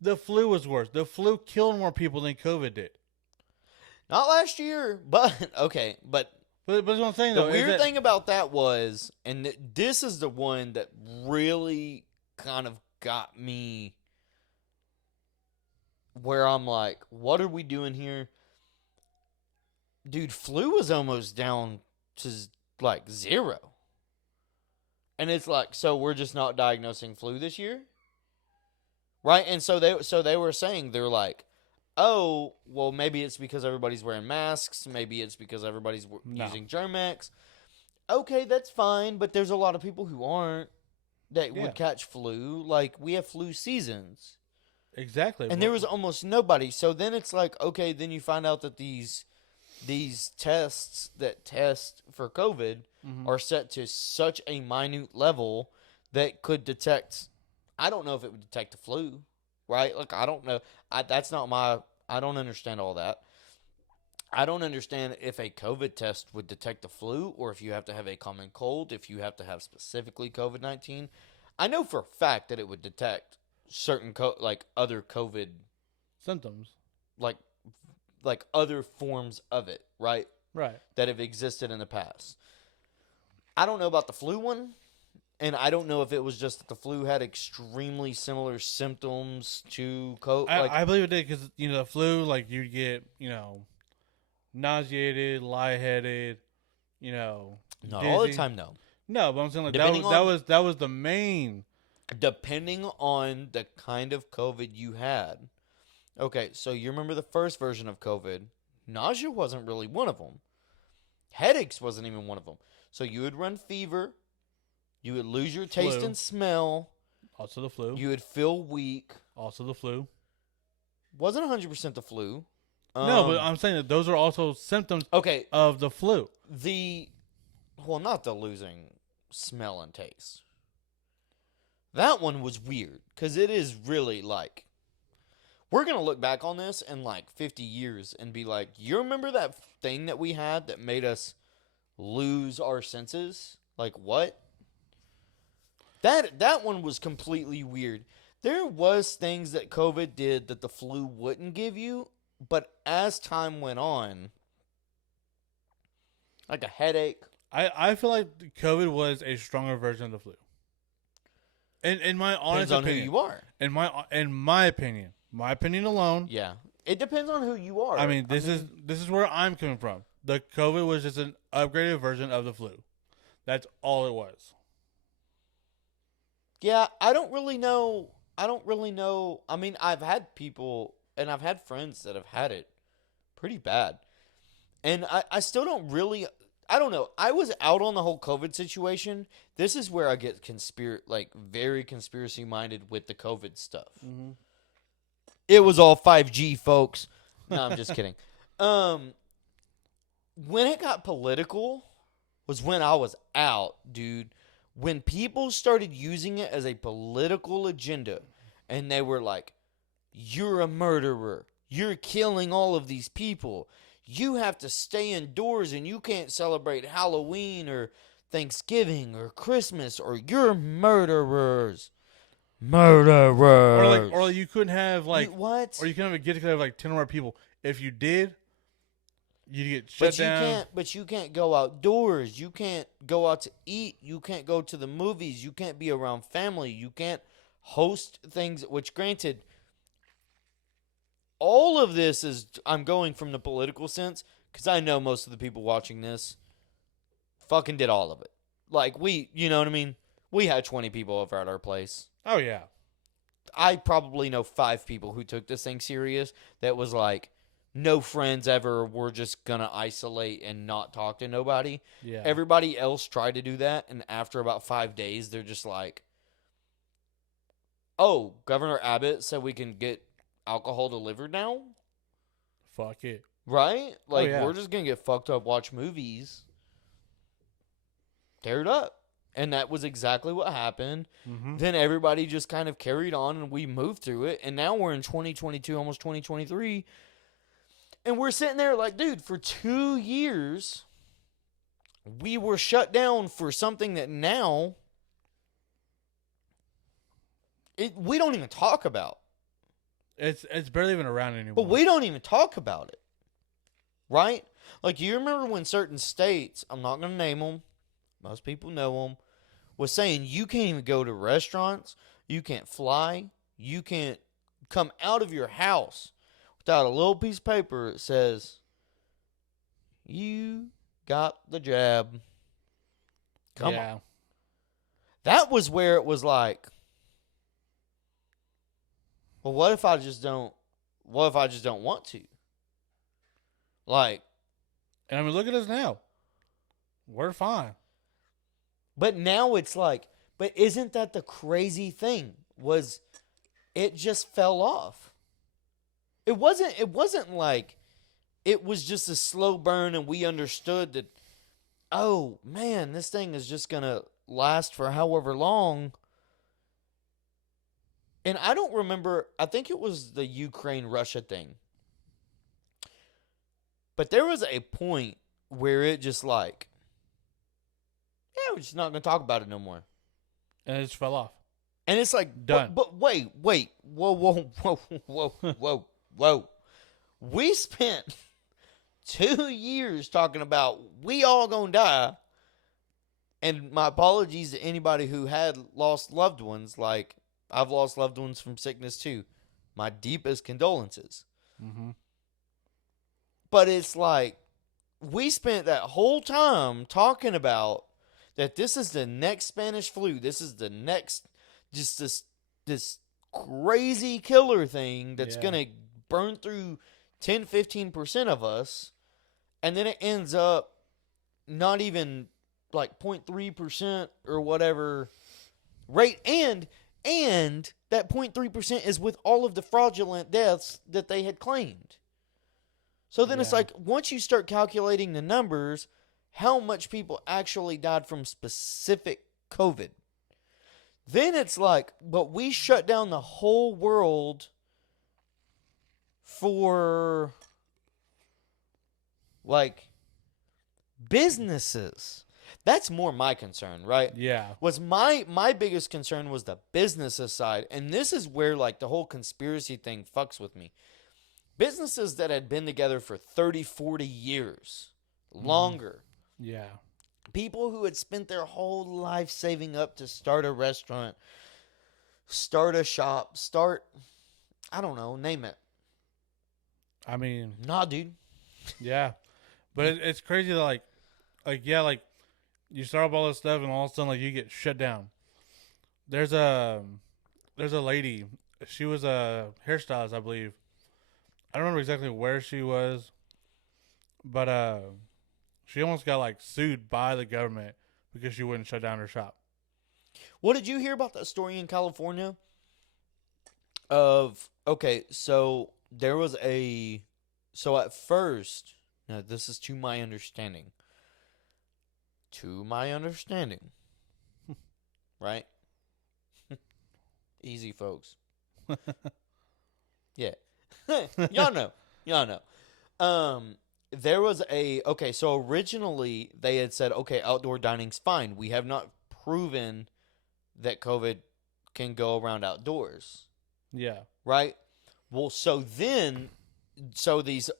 The flu was worse. The flu killed more people than COVID did. Not last year, but okay. But what I'm saying the though, weird thing about that was, and this is the one that really kind of got me where I'm like, what are we doing here? Dude, flu was almost down to like 0. And it's like, so we're just not diagnosing flu this year? Right? And so they were saying, they're like, oh, well, maybe it's because everybody's wearing masks. Maybe it's because everybody's using Germ-X. Okay, that's fine, but there's a lot of people who aren't that would catch flu. Like, we have flu seasons. Exactly. And there was almost nobody. So then it's like, okay, then you find out that these tests that test for COVID are set to such a minute level that could detect, I don't know if it would detect the flu, right? Like, I don't know. I don't understand all that. I don't understand if a COVID test would detect the flu or if you have to have a common cold, if you have to have specifically COVID-19. I know for a fact that it would detect certain other COVID symptoms, like other forms of it, right? Right. That have existed in the past. I don't know about the flu one, and I don't know if it was just that the flu had extremely similar symptoms to COVID. I believe it did because the flu, like you'd get nauseated, lightheaded, not dizzy. all the time, no. No, but I'm saying like that was the main. Depending on the kind of COVID you had. Okay, so you remember the first version of COVID? Nausea wasn't really one of them. Headaches wasn't even one of them. So you would run fever. You would lose your taste and smell. Also the flu. You would feel weak. Also the flu. Wasn't 100% the flu. No, but I'm saying that those are also symptoms of the flu. Not the losing smell and taste. That one was weird because it is really like, we're going to look back on this in like 50 years and be like, you remember that thing that we had that made us lose our senses? Like what? That one was completely weird. There was things that COVID did that the flu wouldn't give you, but as time went on, like a headache. I feel like COVID was a stronger version of the flu. In my honest Depends on opinion, who you are. in my opinion alone. Yeah. It depends on who you are. I mean, this is where I'm coming from. The COVID was just an upgraded version of the flu. That's all it was. Yeah, I don't really know. I mean, I've had people and I've had friends that have had it pretty bad. And I still don't really. I don't know. I was out on the whole COVID situation. This is where I get very conspiracy minded with the COVID stuff. Mm-hmm. It was all 5G, folks. No, I'm just kidding. When it got political was when I was out, dude. When people started using it as a political agenda and they were like, you're a murderer. You're killing all of these people. You have to stay indoors and you can't celebrate Halloween or Thanksgiving or Christmas or you're murderers. Murderers. Or you couldn't have what? Or you couldn't have a get together of 10 or more people. If you did, you'd get shut down. But you can't go outdoors. You can't go out to eat. You can't go to the movies. You can't be around family. You can't host things, which granted, all of this is, I'm going from the political sense, because I know most of the people watching this fucking did all of it. Like, you know what I mean? We had 20 people over at our place. Oh, yeah. I probably know 5 people who took this thing serious that was like, no friends ever, we're just going to isolate and not talk to nobody. Yeah. Everybody else tried to do that, and after about 5 days, they're just like, oh, Governor Abbott said we can get alcohol delivered now? Fuck it. Right? Like, yeah. We're just going to get fucked up, watch movies. Tear it up. And that was exactly what happened. Mm-hmm. Then everybody just kind of carried on, and we moved through it. And now we're in 2022, almost 2023. And we're sitting there like, dude, for 2 years, we were shut down for something that now we don't even talk about. It's barely even around anymore. But we don't even talk about it. Right? Like, you remember when certain states, I'm not going to name them, most people know them, was saying you can't even go to restaurants, you can't fly, you can't come out of your house without a little piece of paper that says, you got the jab. Come on. That was where it was like, well, what if I just don't want to? Like, and I mean, look at us now. We're fine. But now it's like, but isn't that the crazy thing? Was it just fell off? It wasn't like it was just a slow burn and we understood that, oh man, this thing is just gonna last for however long. And I don't remember, I think it was the Ukraine-Russia thing. But there was a point where it just like, yeah, we're just not going to talk about it no more. And it just fell off. And it's like, done. But wait. Whoa. We spent 2 years talking about we all going to die. And my apologies to anybody who had lost loved ones. Like, I've lost loved ones from sickness too. My deepest condolences. Mm-hmm. But it's like, we spent that whole time talking about that this is the next Spanish flu. This is the next, just this crazy killer thing that's going to burn through 10, 15% of us. And then it ends up not even like 0.3% or whatever rate. And that 0.3% is with all of the fraudulent deaths that they had claimed. So then it's like, once you start calculating the numbers, how much people actually died from specific COVID, then it's like, but we shut down the whole world for, like, businesses. That's more my concern, right? Yeah. Was my biggest concern was the businesses side. And this is where, like, the whole conspiracy thing fucks with me. Businesses that had been together for 30, 40 years, longer. Yeah. People who had spent their whole life saving up to start a restaurant. start a shop, I don't know, name it. I mean, Nah, dude. yeah, but it's crazy that yeah, like you start up all this stuff and all of a sudden like you get shut down. There's a lady. She was a hairstylist, I believe. I don't remember exactly where she was, but she almost got like sued by the government because she wouldn't shut down her shop. What did you hear about that story in California? Okay, so there was so at first, now this is to my understanding. To my understanding. Right? Easy, folks. Yeah. Y'all know. Y'all know. There was okay, so originally they had said, okay, outdoor dining's fine. We have not proven that COVID can go around outdoors. Yeah. Right? Well, so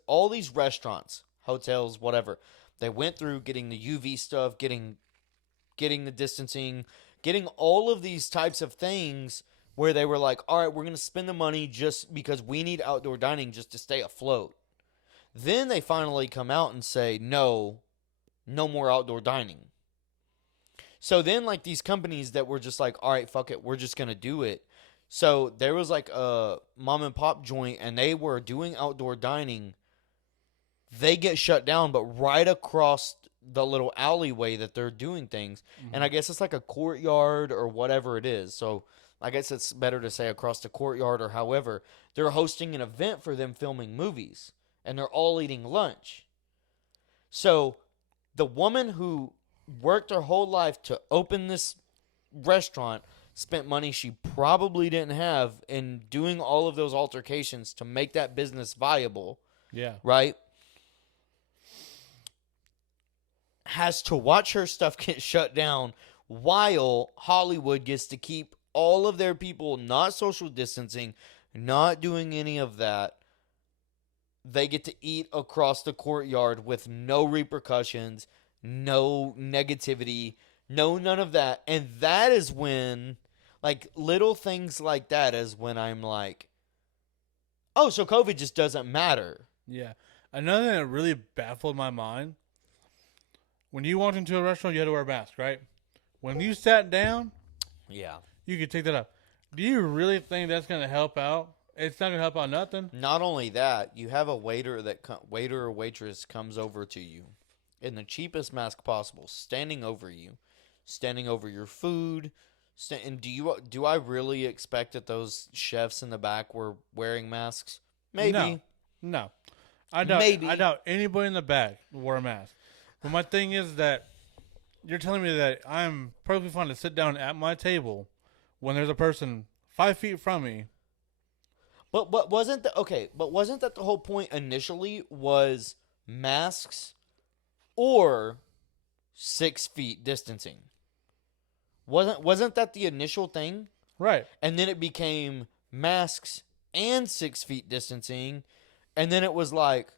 all these restaurants, hotels, whatever, they went through getting the UV stuff, getting the distancing, getting all of these types of things where they were like, all right, we're going to spend the money just because we need outdoor dining just to stay afloat. Then they finally come out and say, no more outdoor dining. So then like these companies that were just like, all right, fuck it, we're just going to do it. So there was like a mom and pop joint and they were doing outdoor dining. They get shut down, but right across the little alleyway that they're doing things. Mm-hmm. And I guess it's like a courtyard or whatever it is. So I guess it's better to say across the courtyard or however. They're hosting an event for them filming movies. And they're all eating lunch. So the woman who worked her whole life to open this restaurant spent money she probably didn't have in doing all of those altercations to make that business viable. Yeah. Right? Has to watch her stuff get shut down while Hollywood gets to keep all of their people not social distancing, not doing any of that. They get to eat across the courtyard with no repercussions, no negativity, none of that. And that is when, like, little things like that is when I'm like, oh, so COVID just doesn't matter. Yeah. Another thing that really baffled my mind, when you walked into a restaurant, you had to wear a mask, right? When you sat down, yeah, you could take that off. Do you really think that's going to help out? It's not going to help out nothing. Not only that, you have a waiter or waitress comes over to you in the cheapest mask possible, standing over you, standing over your food. And do I really expect that those chefs in the back were wearing masks? Maybe. No. I doubt anybody in the back wore a mask. But my thing is that you're telling me that I'm perfectly fine to sit down at my table when there's a person 5 feet from me. But wasn't that the whole point initially was masks or 6 feet distancing? Wasn't that the initial thing? Right. And then it became masks and 6 feet distancing, and then it was like,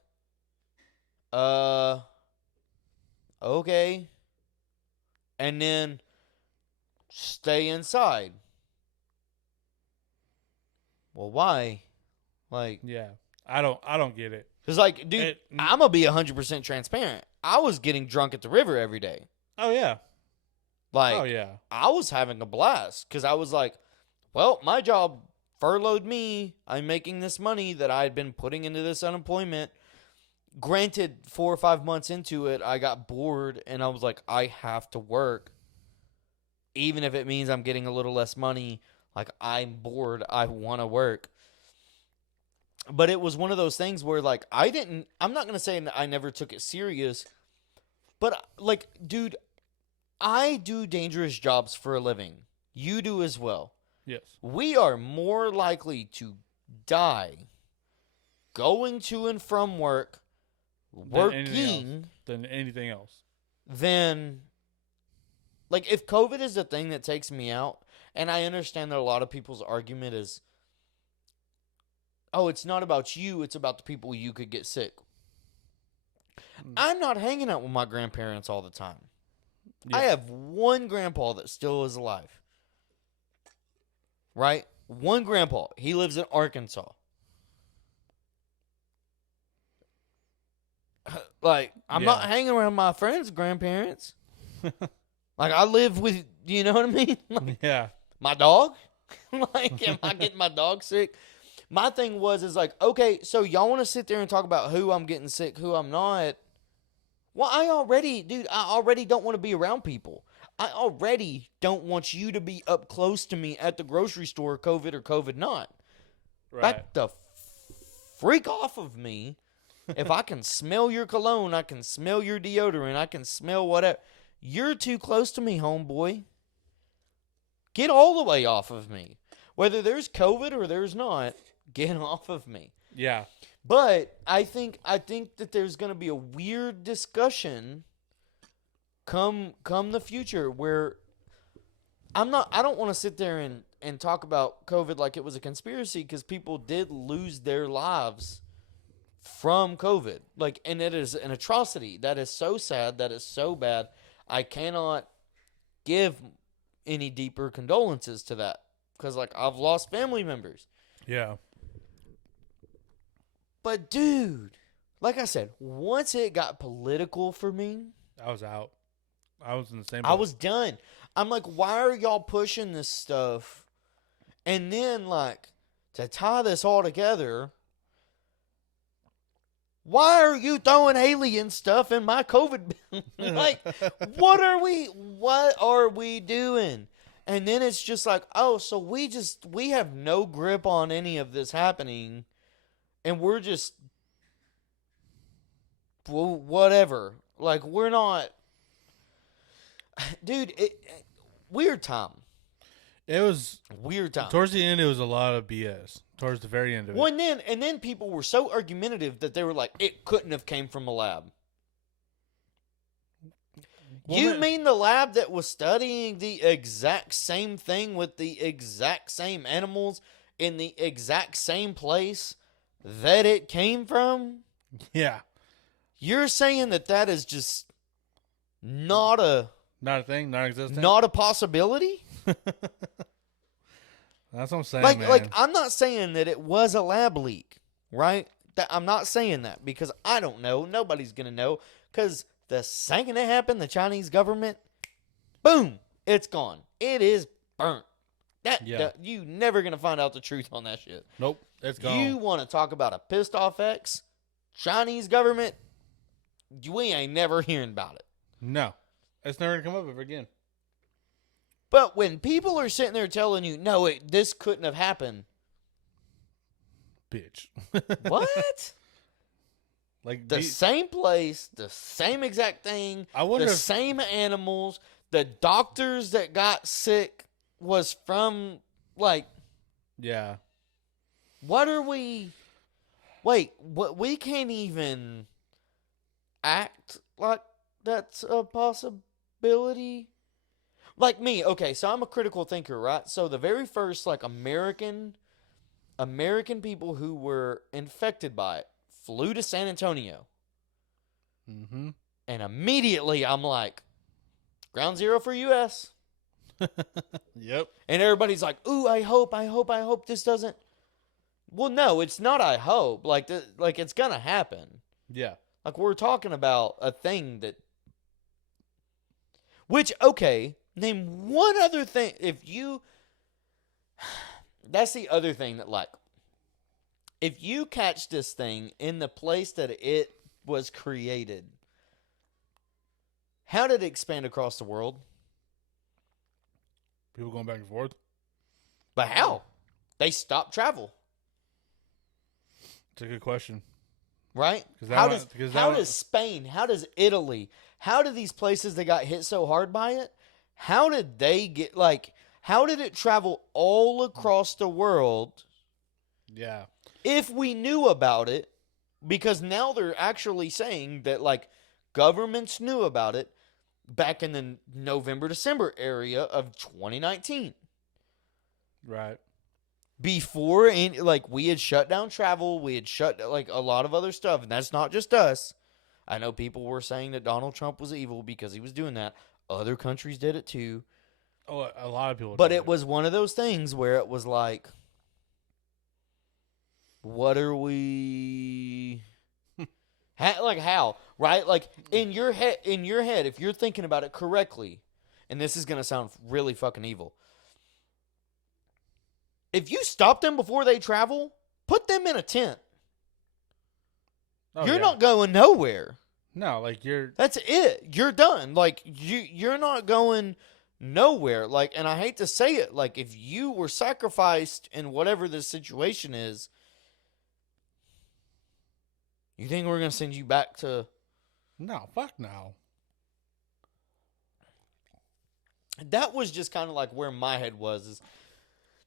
okay. And then stay inside. Well, why? Like, yeah, I don't get it. Cause like, dude, I'm gonna be 100% transparent. I was getting drunk at the river every day. Oh yeah. Like, oh yeah. I was having a blast because I was like, well, my job furloughed me. I'm making this money that I had been putting into this unemployment. Granted, 4 or 5 months into it, I got bored and I was like, I have to work, even if it means I'm getting a little less money. Like, I'm bored. I want to work. But it was one of those things where, like, I'm not going to say I never took it serious. But, like, dude, I do dangerous jobs for a living. You do as well. Yes. We are more likely to die going to and from work, working, than anything else. Then, like, if COVID is the thing that takes me out, and I understand that a lot of people's argument is, oh, it's not about you, it's about the people you could get sick. I'm not hanging out with my grandparents all the time. Yeah. I have one grandpa that still is alive. right? One grandpa. He lives in Arkansas. Like, I'm not hanging around my friends' grandparents. Like, I live with, you know what I mean? Like, Yeah. my dog? Like, am I getting my dog sick? My thing is like, okay, so y'all want to sit there and talk about who I'm getting sick, who I'm not. Well, I already don't want to be around people. I already don't want you to be up close to me at the grocery store, COVID or COVID not. Right. Back the freak off of me. If I can smell your cologne, I can smell your deodorant, I can smell whatever. You're too close to me, homeboy. Get all the way off of me. Whether there's COVID or there's not, get off of me. Yeah. But I think that there's going to be a weird discussion come the future where I don't want to sit there and talk about COVID like it was a conspiracy, because people did lose their lives from COVID. Like, and it is an atrocity. That is so sad. That is so bad. I cannot give any deeper condolences to that, because, like, I've lost family members. Yeah. But, dude, like I said, once it got political for me, I was out. I was in the same boat. I was done. I'm like, why are y'all pushing this stuff? And then, like, to tie this all together, why are you throwing alien stuff in my COVID bill? Like, what are we doing? And then it's just like, oh, so we have no grip on any of this happening, and we're just, whatever. Like, we're not, dude, weird time. It was weird time. Towards the end, it was a lot of BS. Towards the very end of it. Well, and then people were so argumentative that they were like, it couldn't have came from a lab. Well, You mean the lab that was studying the exact same thing with the exact same animals in the exact same place that it came from? Yeah. You're saying that is just not a thing, non-existent. not a possibility? That's what I'm saying, Like, man. like I'm not saying that it was a lab leak, right? I'm not saying that, because I don't know. Nobody's gonna know, because the second it happened, the Chinese government, boom, it's gone. It is burnt. You never gonna find out the truth on that shit. Nope, it's gone. You want to talk about a pissed off ex, Chinese government? We ain't never hearing about it. No, it's never gonna come up ever again. But when people are sitting there telling you, no, this couldn't have happened. Bitch. What? Like the same place, the same exact thing, I wonder the if... same animals, the doctors that got sick was from, like... Yeah. What are we... Wait, we can't even act like that's a possibility? Like me, okay, so I'm a critical thinker, right? So the very first, like, American people who were infected by it flew to San Antonio. Mm-hmm. And immediately I'm like, ground zero for U.S. Yep. And everybody's like, ooh, I hope this doesn't. Well, no, it's not I hope. Like it's going to happen. Yeah. Like, we're talking about a thing that... Which, okay... Name one other thing. That's the other thing that, like, if you catch this thing in the place that it was created, how did it expand across the world? People going back and forth. But how? They stopped travel. It's a good question. Right? How does Spain, how does Italy, how do these places that got hit so hard by it, how did they get, like, how did it travel all across the world? Yeah. If we knew about it, because now they're actually saying that, like, governments knew about it back in the November, December area of 2019. Right. Before, we had shut down travel, we had shut, like, a lot of other stuff, and that's not just us. I know people were saying that Donald Trump was evil because he was doing that. Other countries did it too. Oh, a lot of people. But do it was one of those things where it was like, what are we? How? Right? Like in your head, if you're thinking about it correctly, and this is gonna sound really fucking evil. If you stop them before they travel, put them in a tent. Oh, You're yeah. not going nowhere. No, like you're. That's it. You're done. Like you're not going nowhere. Like, and I hate to say it, like if you were sacrificed in whatever this situation is, you think we're gonna send you back to? No, fuck no. That was just kind of like where my head was. Is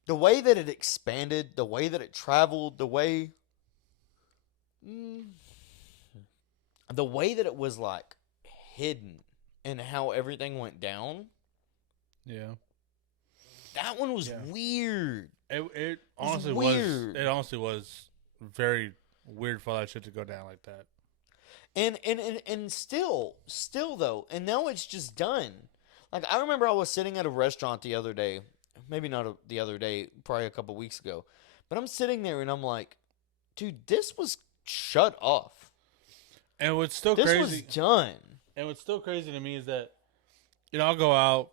the way that it expanded, the way that it traveled, the way that it was like hidden and how everything went down. Yeah. That one was weird. It honestly weird. It honestly was very weird for that shit to go down like that. And still though, and now it's just done. Like I remember I was sitting at a restaurant the other day, maybe not the other day, probably a couple weeks ago, but I'm sitting there and I'm like, dude, this was shut off. And what's still this crazy? Was done. And what's still crazy to me is that, I'll go out,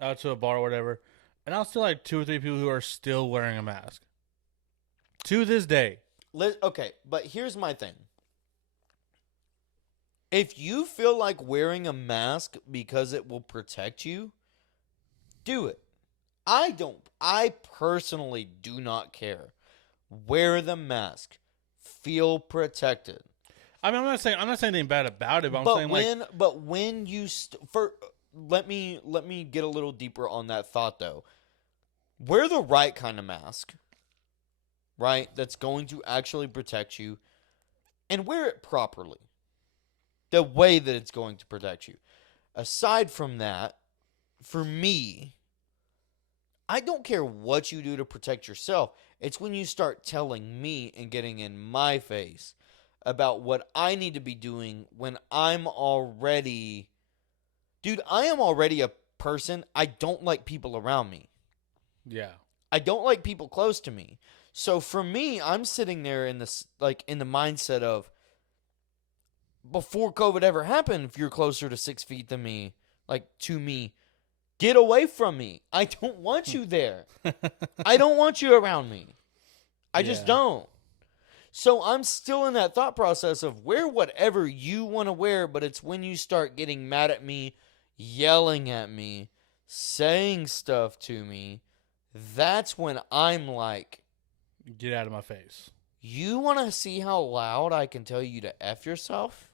out to a bar or whatever, and I'll see like 2 or 3 people who are still wearing a mask to this day. Okay, but here's my thing. If you feel like wearing a mask because it will protect you, do it. I personally do not care. Wear the mask. Feel protected. I mean, I'm not saying anything bad about it, but I'm saying when you let me get a little deeper on that thought though. Wear the right kind of mask. Right? That's going to actually protect you, and wear it properly. The way that it's going to protect you. Aside from that, for me, I don't care what you do to protect yourself. It's when you start telling me and getting in my face about what I need to be doing when I'm already... Dude, I am already a person. I don't like people around me. Yeah. I don't like people close to me. So for me, I'm sitting there in this, like, in the mindset of, before COVID ever happened, if you're closer to 6 feet than me, like to me, get away from me. I don't want you there. I don't want you around me. I just don't. So I'm still in that thought process of wear whatever you want to wear, but it's when you start getting mad at me, yelling at me, saying stuff to me, that's when I'm like, get out of my face. You want to see how loud I can tell you to F yourself?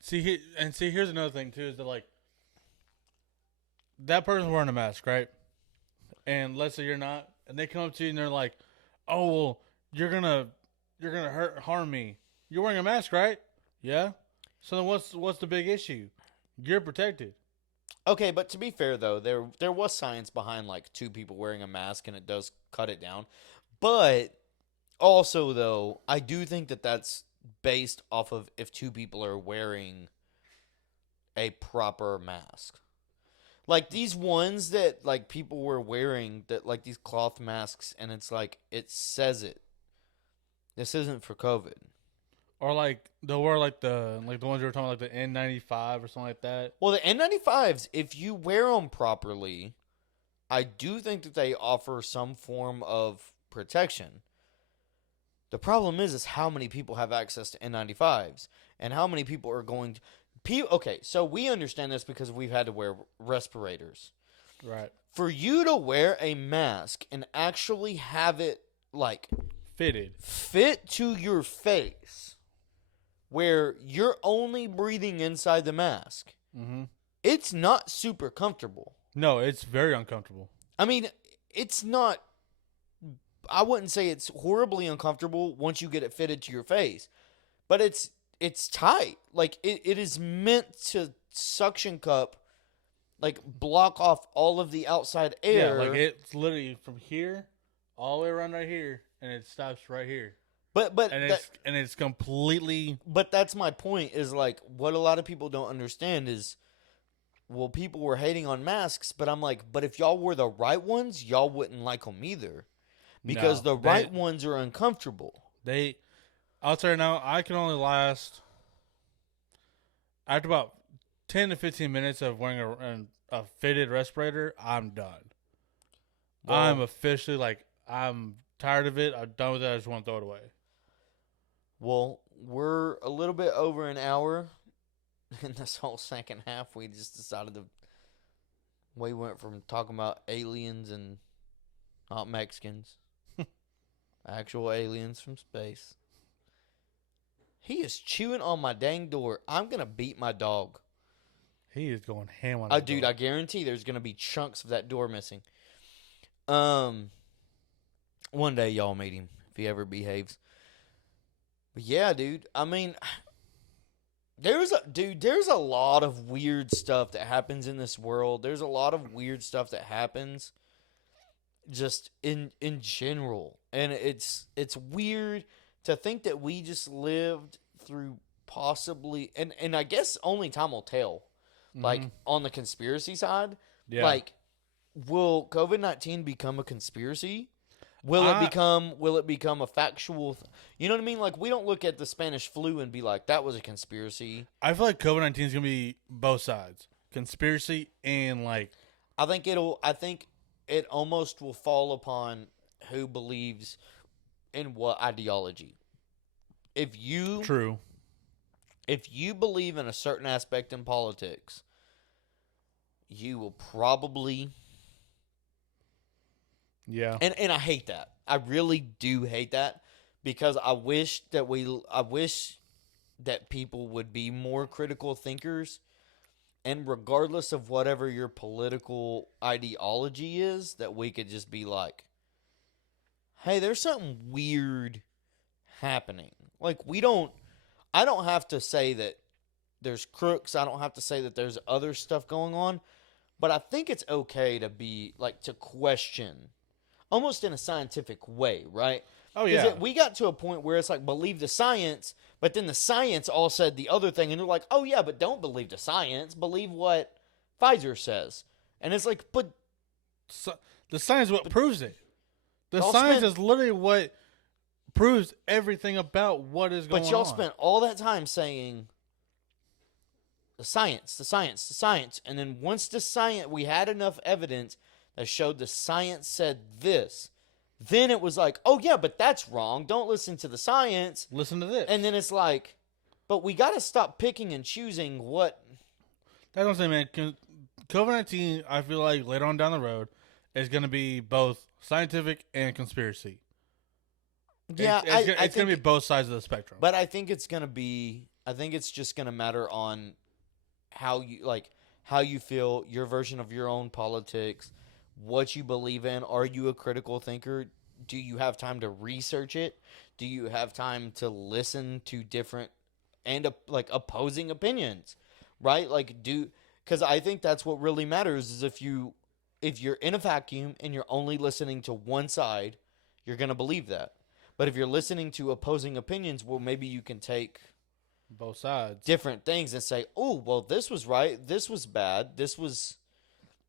See, here's another thing, too, is that, like, that person's wearing a mask, right? And let's say you're not, and they come up to you and they're like, oh, well, you're gonna harm me. You're wearing a mask, right? Yeah. So then what's the big issue? You're protected. Okay, but to be fair, though, there was science behind, like, 2 people wearing a mask, and it does cut it down. But also, though, I do think that that's based off of if 2 people are wearing a proper mask. Like, these ones that, like, people were wearing, that like, these cloth masks, and it's like, it says it. This isn't for COVID. Or, like, they'll wear, like the ones you were talking about, like the N95 or something like that. Well, the N95s, if you wear them properly, I do think that they offer some form of protection. The problem is how many people have access to N95s, and how many people are going to... Okay, so we understand this because we've had to wear respirators. Right. For you to wear a mask and actually have it, like... fit to your face, where you're only breathing inside the mask, it's not super comfortable. No, it's very uncomfortable. I mean, it's not... I wouldn't say it's horribly uncomfortable once you get it fitted to your face, but it's tight. Like, it is meant to suction cup, like, block off all of the outside air. Yeah, like, it's literally from here all the way around right here, and it stops right here. But it's completely... But that's my point, is, like, what a lot of people don't understand is well, people were hating on masks, but I'm like, but if y'all wore the right ones, y'all wouldn't like them either. Because No, the right ones are uncomfortable. I'll tell you now, I can only last, after about 10 to 15 minutes of wearing a fitted respirator, I'm done. Well, I'm officially, like, I'm tired of it. I'm done with it. I just want to throw it away. Well, we're a little bit over an hour. In this whole second half, we just decided to. We went from talking about aliens and not Mexicans, actual aliens from space. He is chewing on my dang door. I'm gonna beat my dog. He is going ham on Oh, that dude, door. I guarantee there's gonna be chunks of that door missing. One day y'all meet him if he ever behaves. But yeah, dude. I mean, there's a lot of weird stuff that happens in this world. There's a lot of weird stuff that happens just in general. And it's weird to think that we just lived through possibly and I guess only time will tell. Like on the conspiracy side, Yeah. like will COVID-19 become a conspiracy? Will it become a factual you know what I mean? Like we don't look at the Spanish flu and be like that was a conspiracy. I feel like COVID-19 is going to be both sides. Conspiracy and like I think it almost will fall upon who believes in what ideology. true. If you believe in a certain aspect in politics, you will probably Yeah. and I hate that. I really do hate that because I wish that people would be more critical thinkers, and regardless of whatever your political ideology is, that we could just be like, hey, there's something weird happening. Like I don't have to say that there's crooks. I don't have to say that there's other stuff going on, but I think it's okay to be like to question almost in a scientific way, right? Oh, yeah. We got to a point where it's like, believe the science, but then the science all said the other thing, and they're like, oh, yeah, but don't believe the science. Believe what Pfizer says. And it's like, but... the science is what proves it. The y'all science spent- is literally what proves everything about what is going on. But y'all spent all that time saying the science, the science, the science. And then once the science, we had enough evidence that showed the science said this, then it was like, oh yeah, but that's wrong. Don't listen to the science. Listen to this. And then it's like, but we got to stop picking and choosing what. That's what I'm saying, man. COVID-19, I feel like later on down the road, is going to be both scientific and conspiracy. Yeah, it's going to be both sides of the spectrum. But I think it's going to be. I think it's just going to matter on how you feel, your version of your own politics, what you believe in. Are you a critical thinker? Do you have time to research it? Do you have time to listen to different and opposing opinions? Right? Because I think that's what really matters is if you're in a vacuum and you're only listening to one side, you're going to believe that. But if you're listening to opposing opinions, well, maybe you can take both sides, different things, and say, oh, well, this was right, this was bad, this was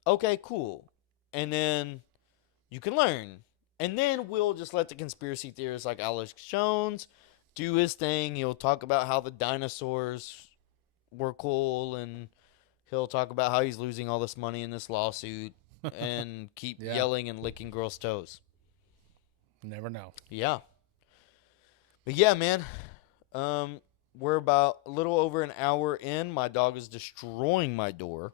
okay, cool. And then you can learn. And then we'll just let the conspiracy theorists like Alex Jones do his thing. He'll talk about how the dinosaurs were cool, and he'll talk about how he's losing all this money in this lawsuit and keep yelling and licking girls' toes. Never know. Yeah. But yeah, man. We're about a little over an hour in. My dog is destroying my door.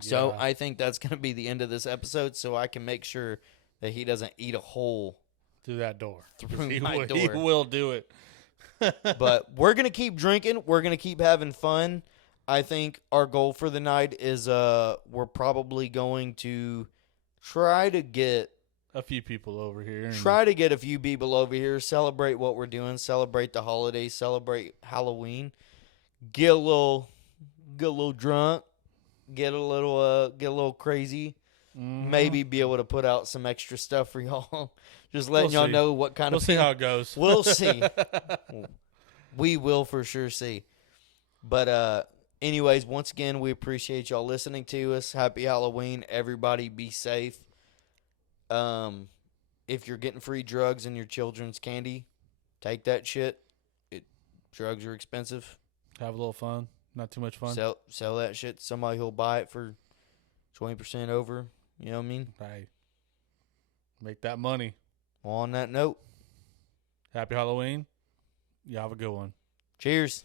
So Yeah. I think that's going to be the end of this episode, so I can make sure that he doesn't eat a hole through that door. through my door. He will do it. But we're going to keep drinking. We're going to keep having fun. I think our goal for the night is we're probably going to try to get a few people over here. a few people over here, celebrate what we're doing, celebrate the holidays, celebrate Halloween, get a little drunk, get a little crazy, maybe be able to put out some extra stuff for y'all. Just letting y'all know what kind we'll of. See how it goes. We'll see. We will for sure see. But Anyways, once again, we appreciate y'all listening to us. Happy Halloween. Everybody be safe. If you're getting free drugs in your children's candy, take that shit. Drugs are expensive. Have a little fun. Not too much fun. Sell that shit to somebody who'll buy it for 20% over. You know what I mean? Hey, make that money. Well, on that note, Happy Halloween. You have a good one. cheers.